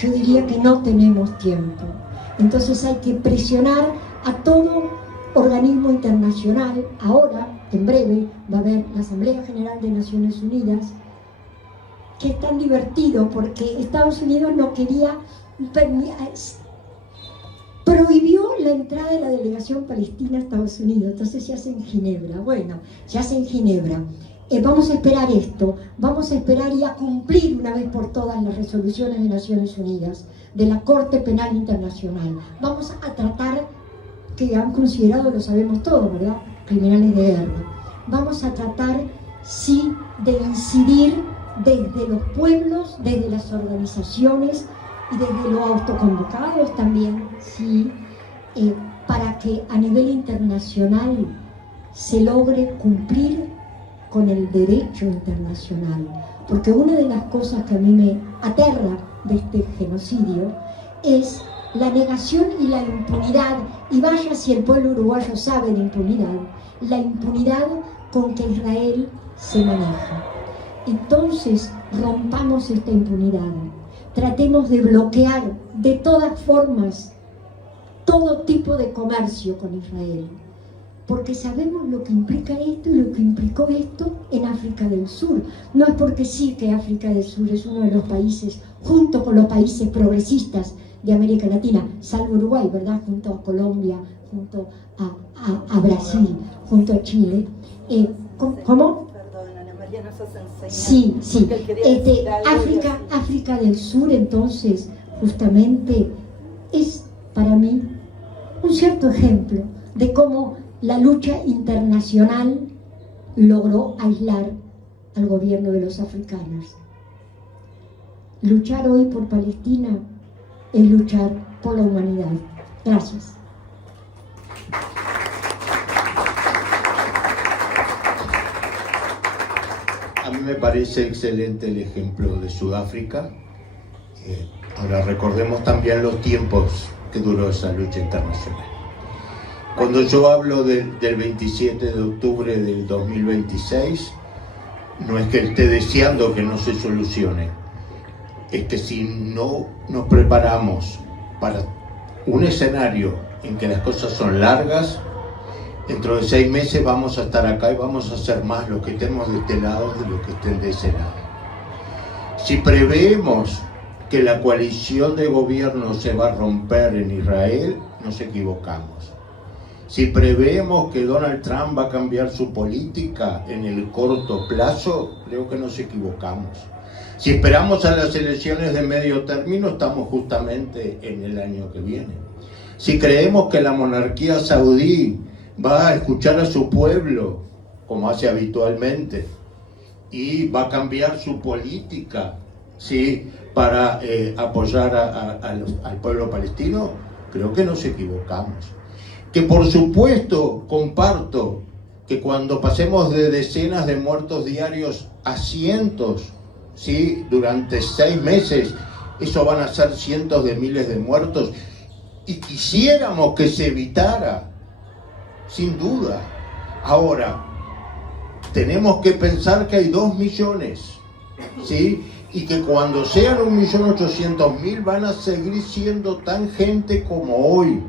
yo diría que no tenemos tiempo. Entonces hay que presionar a todo organismo internacional. Ahora, en breve, va a haber la Asamblea General de Naciones Unidas, que es tan divertido porque Estados Unidos no quería, prohibió la entrada de la delegación palestina a Estados Unidos. Entonces se hace en Ginebra. Bueno, se hace en Ginebra. Vamos a esperar esto, vamos a esperar y a cumplir una vez por todas las resoluciones de Naciones Unidas, de la Corte Penal Internacional. Vamos a tratar, que han considerado, lo sabemos todos, ¿verdad?, criminales de guerra. Vamos a tratar, sí, de incidir desde los pueblos, desde las organizaciones y desde los autoconvocados también, sí, para que a nivel internacional se logre cumplir con el derecho internacional, porque una de las cosas que a mí me aterra de este genocidio es la negación y la impunidad, y vaya si el pueblo uruguayo sabe de impunidad, la impunidad con que Israel se maneja. Entonces, rompamos esta impunidad, tratemos de bloquear de todas formas todo tipo de comercio con Israel, porque sabemos lo que implica esto y lo que implicó esto en África del Sur. No es porque sí que África del Sur es uno de los países, junto con los países progresistas de América Latina, salvo Uruguay, ¿verdad?, junto a Colombia, junto a Brasil, junto a Chile. ¿Cómo? Perdón, Ana María, nos hacen señal. Sí. África del Sur, entonces, justamente, es para mí un cierto ejemplo de cómo la lucha internacional logró aislar al gobierno de los africanos. Luchar hoy por Palestina es luchar por la humanidad. Gracias. A mí me parece excelente el ejemplo de Sudáfrica. Ahora recordemos también los tiempos que duró esa lucha internacional. Cuando yo hablo del 27 de octubre del 2026, no es que esté deseando que no se solucione, es que si no nos preparamos para un escenario en que las cosas son largas, dentro de 6 meses vamos a estar acá y vamos a hacer más los que estemos de este lado de los que estén de ese lado. Si preveemos que la coalición de gobierno se va a romper en Israel, nos equivocamos. Si preveemos que Donald Trump va a cambiar su política en el corto plazo, creo que nos equivocamos. Si esperamos a las elecciones de medio término, estamos justamente en el año que viene. Si creemos que la monarquía saudí va a escuchar a su pueblo, como hace habitualmente, y va a cambiar su política, ¿sí?, para apoyar al pueblo palestino, creo que nos equivocamos. Que por supuesto comparto que cuando pasemos de decenas de muertos diarios a cientos, ¿sí?, durante 6 meses, eso van a ser cientos de miles de muertos, y quisiéramos que se evitara, sin duda. Ahora, tenemos que pensar que hay 2 millones, ¿sí?, y que cuando sean 1.800.000 van a seguir siendo tan gente como hoy,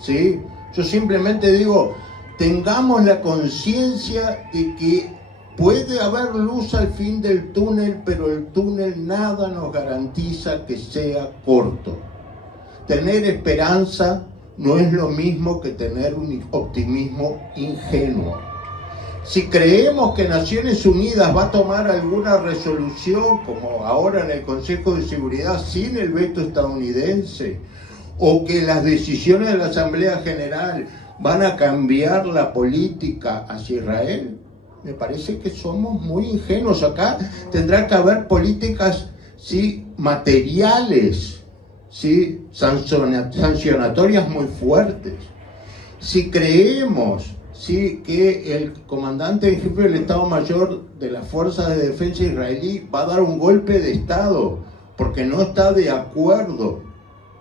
¿sí? Yo simplemente digo, tengamos la conciencia de que puede haber luz al fin del túnel, pero el túnel nada nos garantiza que sea corto. Tener esperanza no es lo mismo que tener un optimismo ingenuo. Si creemos que Naciones Unidas va a tomar alguna resolución, como ahora en el Consejo de Seguridad, sin el veto estadounidense, o que las decisiones de la Asamblea General van a cambiar la política hacia Israel, me parece que somos muy ingenuos. Acá tendrá que haber políticas, sí, materiales, sí, sancionatorias muy fuertes. Si creemos, sí, que el comandante en jefe del Estado Mayor de las Fuerzas de Defensa israelí va a dar un golpe de Estado porque no está de acuerdo,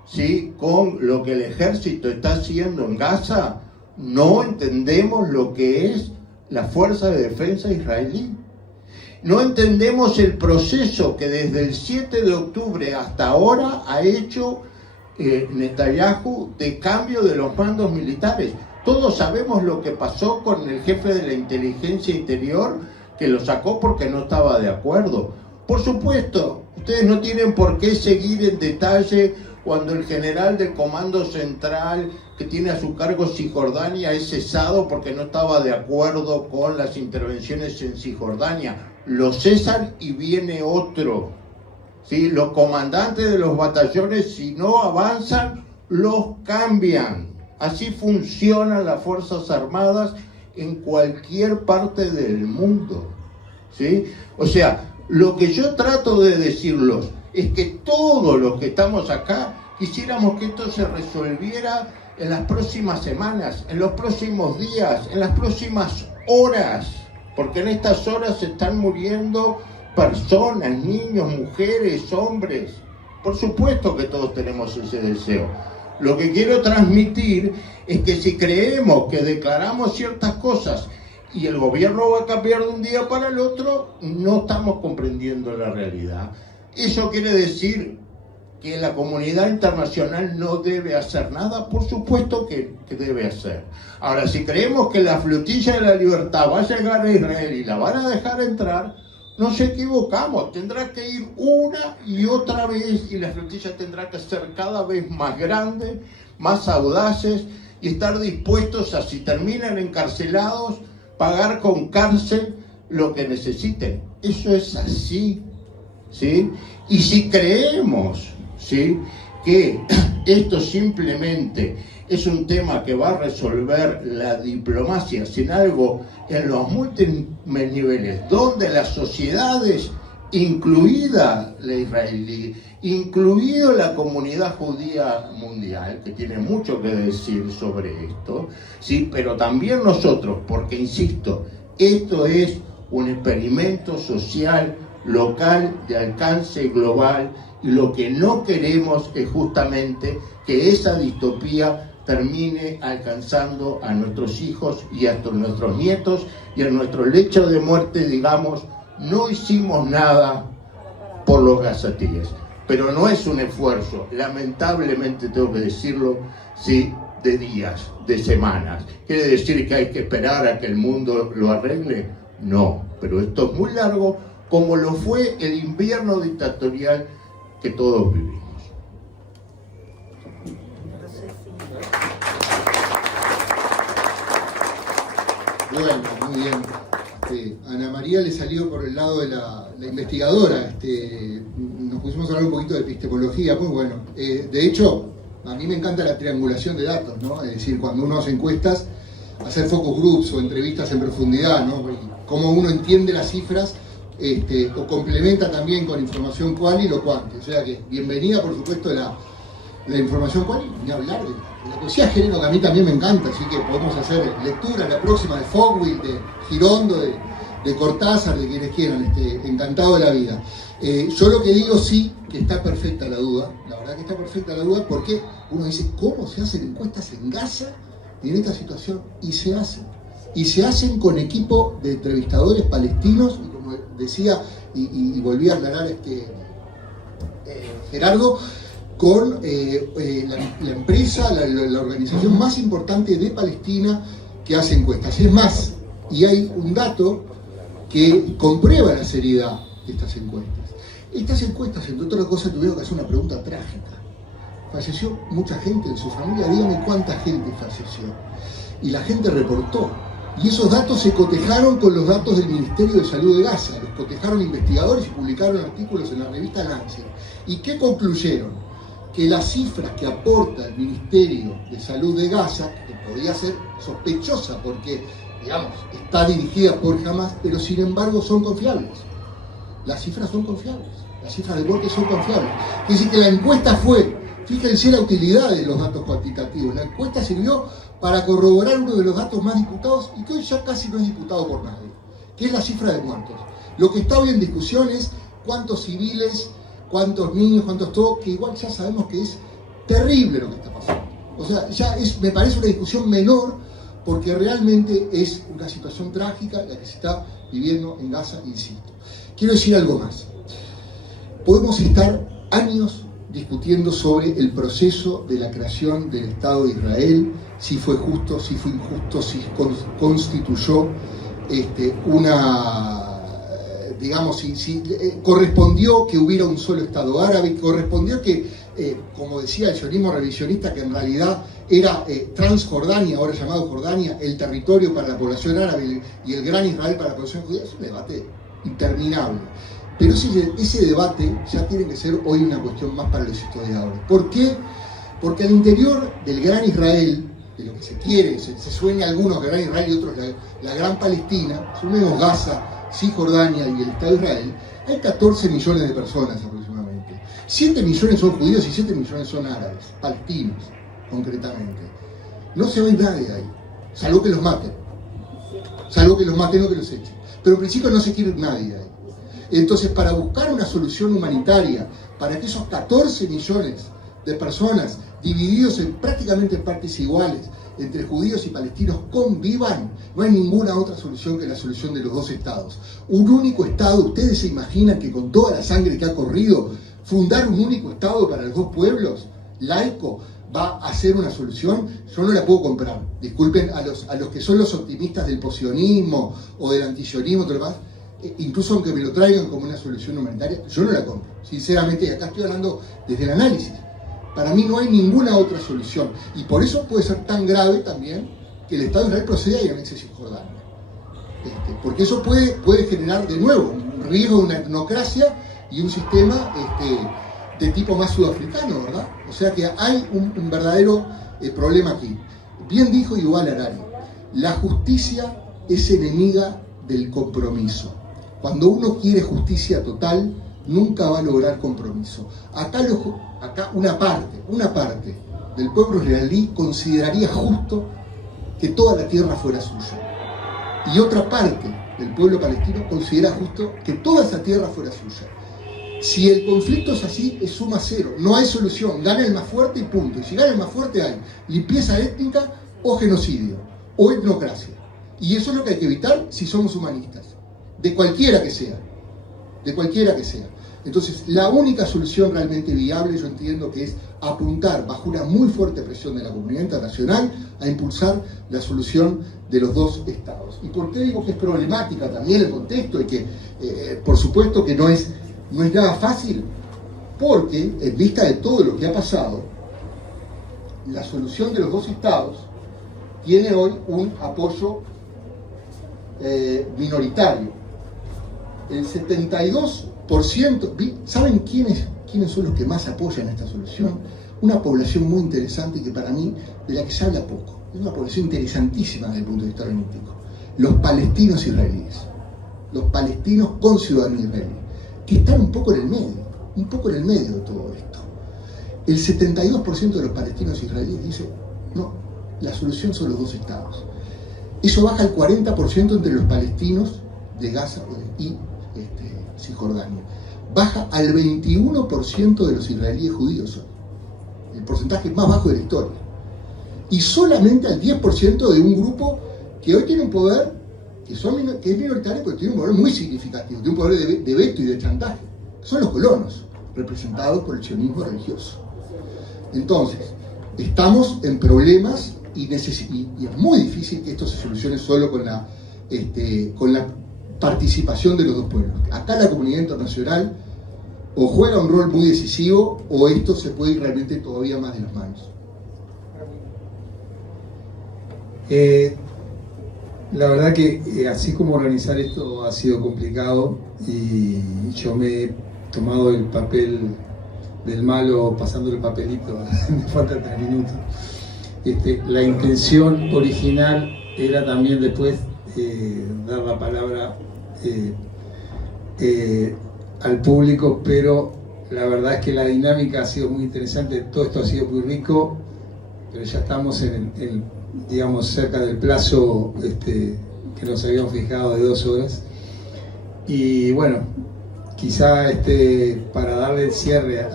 sí, con lo que el ejército está haciendo en Gaza, no entendemos lo que es la Fuerza de Defensa israelí. No entendemos el proceso que desde el 7 de octubre hasta ahora ha hecho Netanyahu de cambio de los mandos militares. Todos sabemos lo que pasó con el jefe de la inteligencia interior, que lo sacó porque no estaba de acuerdo. Por supuesto, ustedes no tienen por qué seguir en detalle cuando el general del Comando Central, que tiene a su cargo Cisjordania, es cesado porque no estaba de acuerdo con las intervenciones en Cisjordania. Lo cesan y viene otro. ¿Sí? Los comandantes de los batallones, si no avanzan, los cambian. Así funcionan las Fuerzas Armadas en cualquier parte del mundo, ¿sí? O sea, lo que yo trato de decirlos es que todos los que estamos acá quisiéramos que esto se resolviera en las próximas semanas, en los próximos días, en las próximas horas, porque en estas horas se están muriendo personas, niños, mujeres, hombres. Por supuesto que todos tenemos ese deseo. Lo que quiero transmitir es que si creemos que declaramos ciertas cosas y el gobierno va a cambiar de un día para el otro, no estamos comprendiendo la realidad. ¿Eso quiere decir que la comunidad internacional no debe hacer nada? Por supuesto que debe hacer. Ahora, si creemos que la flotilla de la libertad va a llegar a Israel y la van a dejar entrar, nos equivocamos. Tendrá que ir una y otra vez y la flotilla tendrá que ser cada vez más grande, más audaces y estar dispuestos a, si terminan encarcelados, pagar con cárcel lo que necesiten. Eso es así, ¿sí? Y si creemos, ¿sí?, que esto simplemente es un tema que va a resolver la diplomacia sin algo en los múltiples niveles, donde las sociedades, incluida la israelí, incluido la comunidad judía mundial, que tiene mucho que decir sobre esto, sí, pero también nosotros, porque insisto, esto es un experimento social local de alcance global, y lo que no queremos es justamente que esa distopía termine alcanzando a nuestros hijos y a nuestros nietos, y en nuestro lecho de muerte digamos, no hicimos nada por los gazatíes. Pero no es un esfuerzo, lamentablemente tengo que decirlo, sí, de días, de semanas. ¿Quiere decir que hay que esperar a que el mundo lo arregle? No, pero esto es muy largo, como lo fue el invierno dictatorial que todos vivimos. Bueno, muy bien. Ana María le salió por el lado de la investigadora. Nos pusimos a hablar un poquito de epistemología, muy bueno. De hecho, a mí me encanta la triangulación de datos, ¿no? Es decir, cuando uno hace encuestas, hacer focus groups o entrevistas en profundidad, ¿no? Cómo uno entiende las cifras, o complementa también con información quali lo cuante. O sea que bienvenida, por supuesto, la información quali, ni hablar de la poesía género, que a mí también me encanta, así que podemos hacer lectura, la próxima de Fogwill, de Girondo, de Cortázar, de quienes quieran, encantado de la vida. Yo lo que digo sí, que está perfecta la duda, la verdad que está perfecta la duda, porque uno dice, ¿cómo se hacen encuestas en Gaza en esta situación? Y se hacen con equipo de entrevistadores palestinos, y como decía, y volví a aclarar Gerardo, con la empresa, la organización más importante de Palestina que hace encuestas. Es más, y hay un dato que comprueba la seriedad de estas encuestas. Estas encuestas, entre otras cosas, tuvieron que hacer una pregunta trágica. Falleció mucha gente en su familia, dígame cuánta gente falleció. Y la gente reportó. Y esos datos se cotejaron con los datos del Ministerio de Salud de Gaza. Los cotejaron investigadores y publicaron artículos en la revista Lancet. ¿Y qué concluyeron? Que las cifras que aporta el Ministerio de Salud de Gaza, que podría ser sospechosa porque, digamos, está dirigida por Hamas, pero sin embargo son confiables. Las cifras son confiables. Las cifras de muerte son confiables. Es decir, que la encuesta fue, fíjense la utilidad de los datos cuantitativos, la encuesta sirvió para corroborar uno de los datos más disputados y que hoy ya casi no es disputado por nadie, que es la cifra de muertos. Lo que está hoy en discusión es cuántos civiles, cuántos niños, cuántos todo, que igual ya sabemos que es terrible lo que está pasando. O sea, ya me parece una discusión menor porque realmente es una situación trágica la que se está viviendo en Gaza, insisto. Quiero decir algo más. Podemos estar años discutiendo sobre el proceso de la creación del Estado de Israel, si fue justo, si fue injusto, si constituyó digamos, si correspondió que hubiera un solo Estado árabe, correspondió que, como decía el sionismo revisionista, que en realidad era Transjordania, ahora llamado Jordania, el territorio para la población árabe y el Gran Israel para la población judía. Es un debate interminable. Pero ese debate ya tiene que ser hoy una cuestión más para los historiadores. ¿Por qué? Porque al interior del Gran Israel, de lo que se quiere, se sueña algunos Gran Israel y otros la Gran Palestina, sumemos Gaza, Cisjordania y el Estado de Israel, hay 14 millones de personas aproximadamente. 7 millones son judíos y 7 millones son árabes, palestinos, concretamente. No se va a ir nadie de ahí, salvo que los maten. Salvo que los maten o que los echen. Pero en principio no se quiere ir nadie de ahí. Entonces, para buscar una solución humanitaria, para que esos 14 millones de personas, divididos prácticamente en partes iguales, entre judíos y palestinos, convivan, no hay ninguna otra solución que la solución de los dos estados. Un único estado, ¿ustedes se imaginan que con toda la sangre que ha corrido, fundar un único estado para los dos pueblos, laico, va a ser una solución? Yo no la puedo comprar. Disculpen a los que son los optimistas del posionismo o del antisionismo, todo lo demás. Incluso aunque me lo traigan como una solución humanitaria, yo no la compro. Sinceramente, y acá estoy hablando desde el análisis. Para mí no hay ninguna otra solución. Y por eso puede ser tan grave también que el Estado de Israel proceda y anexe Cisjordania. Porque eso puede generar de nuevo un riesgo de una etnocracia y un sistema de tipo más sudafricano, ¿verdad? O sea que hay un verdadero problema aquí. Bien dijo Yuval Harari, la justicia es enemiga del compromiso. Cuando uno quiere justicia total, nunca va a lograr compromiso. Acá una parte del pueblo israelí consideraría justo que toda la tierra fuera suya. Y otra parte del pueblo palestino considera justo que toda esa tierra fuera suya. Si el conflicto es así, es suma cero. No hay solución. Gana el más fuerte y punto. Y si gana el más fuerte hay limpieza étnica o genocidio o etnocracia. Y eso es lo que hay que evitar si somos humanistas. De cualquiera que sea. De cualquiera que sea. Entonces, la única solución realmente viable, yo entiendo que es apuntar bajo una muy fuerte presión de la comunidad internacional a impulsar la solución de los dos estados. ¿Y por qué digo que es problemática también el contexto y que, por supuesto, que no es nada fácil? Porque, en vista de todo lo que ha pasado, la solución de los dos estados tiene hoy un apoyo minoritario. El 72%, ¿saben quiénes son los que más apoyan esta solución? Una población muy interesante que para mí, de la que se habla poco. Es una población interesantísima desde el punto de vista organístico. Los palestinos israelíes. Los palestinos con ciudadanía israelí. Que están un poco en el medio de todo esto. El 72% de los palestinos israelíes dice, no, la solución son los dos estados. Eso baja al 40% entre los palestinos de Gaza y Cisjordania. Baja al 21% de los israelíes judíos hoy. El porcentaje más bajo de la historia. Y solamente al 10% de un grupo que hoy tiene un poder que es minoritario, pero tiene un poder muy significativo, tiene un poder de veto y de chantaje. Son los colonos, representados por el sionismo religioso. Entonces, estamos en problemas y es muy difícil que esto se solucione solo con la participación de los dos pueblos. Acá la comunidad internacional o juega un rol muy decisivo o esto se puede ir realmente todavía más de las manos. La verdad que así como organizar esto ha sido complicado y yo me he tomado el papel del malo pasando el papelito, me faltan 3 minutos. La intención original era también después dar la palabra al público, pero la verdad es que la dinámica ha sido muy interesante, todo esto ha sido muy rico, pero ya estamos digamos, cerca del plazo que nos habíamos fijado de 2 horas. Y bueno, quizá para darle el cierre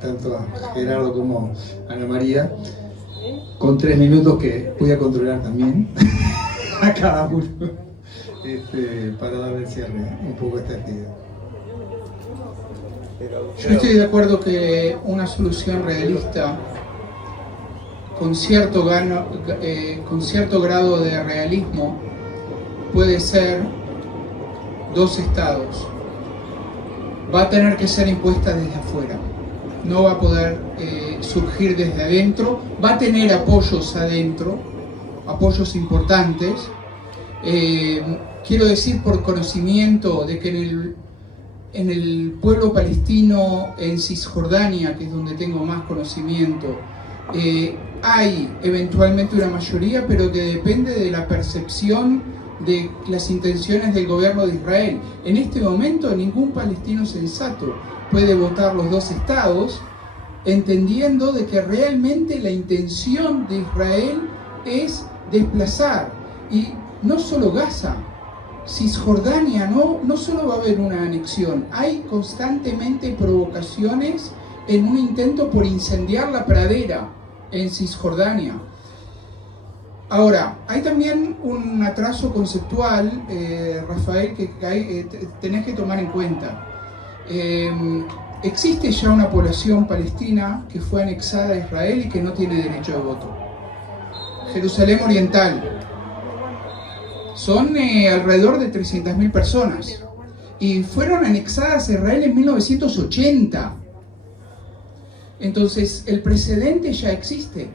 tanto a Gerardo como a Ana María, con 3 minutos que voy a controlar también a cada uno, para darle el cierre un poco a esta actividad. Yo estoy de acuerdo que una solución realista con cierto grado de realismo puede ser 2 estados. Va a tener que ser impuesta desde afuera, no va a poder surgir desde adentro, va a tener apoyos adentro, apoyos importantes. Quiero decir por conocimiento de que en el pueblo palestino, en Cisjordania, que es donde tengo más conocimiento, hay eventualmente una mayoría, pero que depende de la percepción de las intenciones del gobierno de Israel. En este momento ningún palestino sensato puede votar los 2 estados, entendiendo de que realmente la intención de Israel es desplazar, y no solo Gaza, Cisjordania, no solo va a haber una anexión, hay constantemente provocaciones en un intento por incendiar la pradera en Cisjordania. Ahora, hay también un atraso conceptual, Rafael, que tenés que tomar en cuenta. Existe ya una población palestina que fue anexada a Israel y que no tiene derecho de voto. Jerusalén Oriental. Son alrededor de 300.000 personas. Y fueron anexadas a Israel en 1980. Entonces, el precedente ya existe.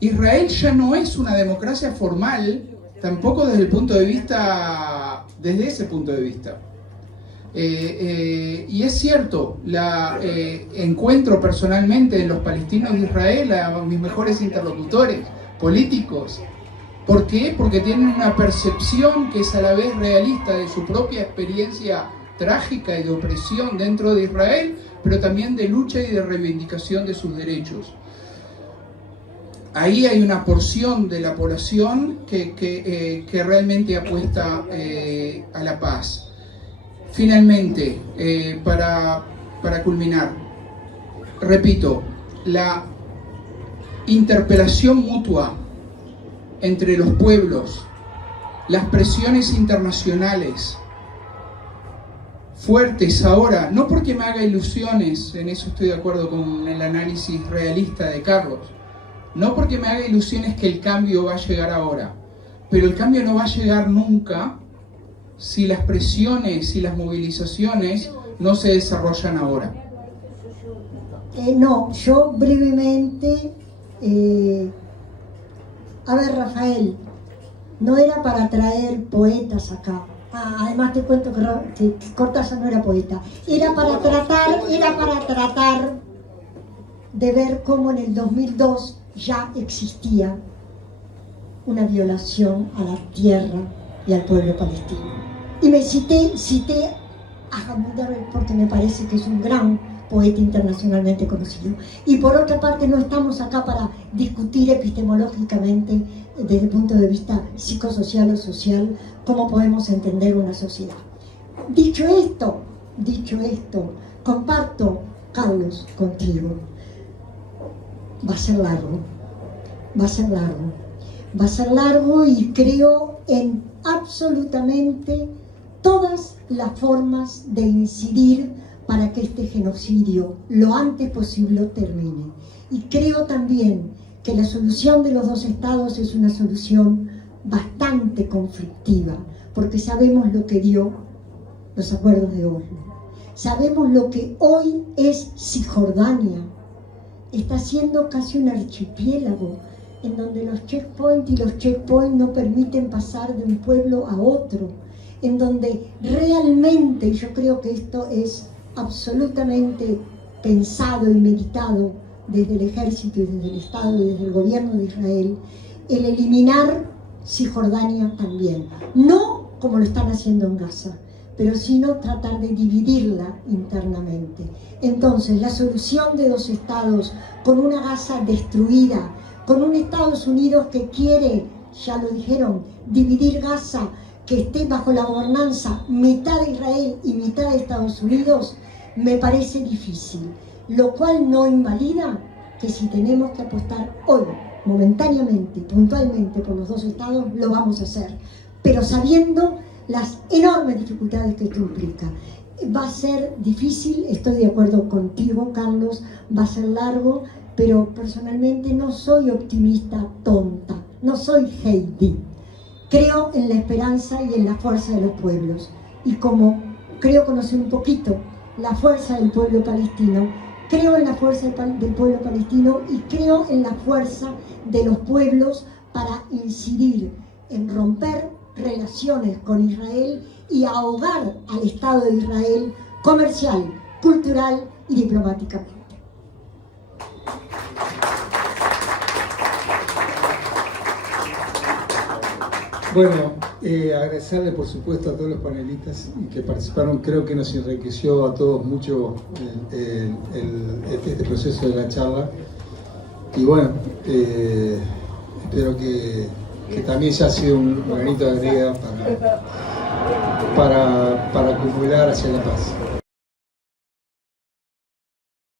Israel ya no es una democracia formal, tampoco desde ese punto de vista. Y es cierto, encuentro personalmente en los palestinos de Israel a mis mejores interlocutores políticos. ¿Por qué? Porque tienen una percepción que es a la vez realista de su propia experiencia trágica y de opresión dentro de Israel, pero también de lucha y de reivindicación de sus derechos. Ahí hay una porción de la población que realmente apuesta a la paz. Finalmente, para culminar, repito, la interpelación mutua entre los pueblos, las presiones internacionales fuertes ahora, no porque me haga ilusiones, en eso estoy de acuerdo con el análisis realista de Carlos, no porque me haga ilusiones que el cambio va a llegar ahora, pero el cambio no va a llegar nunca si las presiones y las movilizaciones no se desarrollan ahora. No, yo brevemente... A ver, Rafael, no era para traer poetas acá. Además te cuento que Cortázar no era poeta. Era para tratar de ver cómo en el 2002 ya existía una violación a la tierra y al pueblo palestino. Y me cité a Hamid porque me parece que es un gran poeta internacionalmente conocido. Y por otra parte, no estamos acá para discutir epistemológicamente, desde el punto de vista psicosocial o social, cómo podemos entender una sociedad. Dicho esto, comparto, Carlos, contigo. Va a ser largo y creo en absolutamente todas las formas de incidir para que este genocidio lo antes posible termine. Y creo también que la solución de los 2 estados es una solución bastante conflictiva, porque sabemos lo que dio los acuerdos de Oslo. Sabemos lo que hoy es Cisjordania. Está siendo casi un archipiélago en donde los checkpoints y los checkpoints no permiten pasar de un pueblo a otro, en donde realmente, yo creo que esto es absolutamente pensado y meditado desde el ejército y desde el Estado y desde el gobierno de Israel, el eliminar Cisjordania también. No como lo están haciendo en Gaza, pero sino tratar de dividirla internamente. Entonces, la solución de dos estados, con una Gaza destruida, con un Estados Unidos que quiere, ya lo dijeron, dividir Gaza, que esté bajo la gobernanza mitad de Israel y mitad de Estados Unidos, me parece difícil. Lo cual no invalida que si tenemos que apostar hoy, momentáneamente, puntualmente por los dos estados, lo vamos a hacer. Pero sabiendo las enormes dificultades que esto implica. Va a ser difícil, estoy de acuerdo contigo, Carlos, va a ser largo, pero personalmente no soy optimista tonta, no soy Heidi. Creo en la esperanza y en la fuerza de los pueblos. Y como creo conocer un poquito la fuerza del pueblo palestino, creo en la fuerza del pueblo palestino y creo en la fuerza de los pueblos para incidir en romper relaciones con Israel y ahogar al Estado de Israel comercial, cultural y diplomáticamente. Bueno, agradecerle por supuesto a todos los panelistas que participaron. Creo que nos enriqueció a todos mucho este proceso de la charla. Y bueno, espero que también ya ha sido un granito de arena para acumular hacia la paz.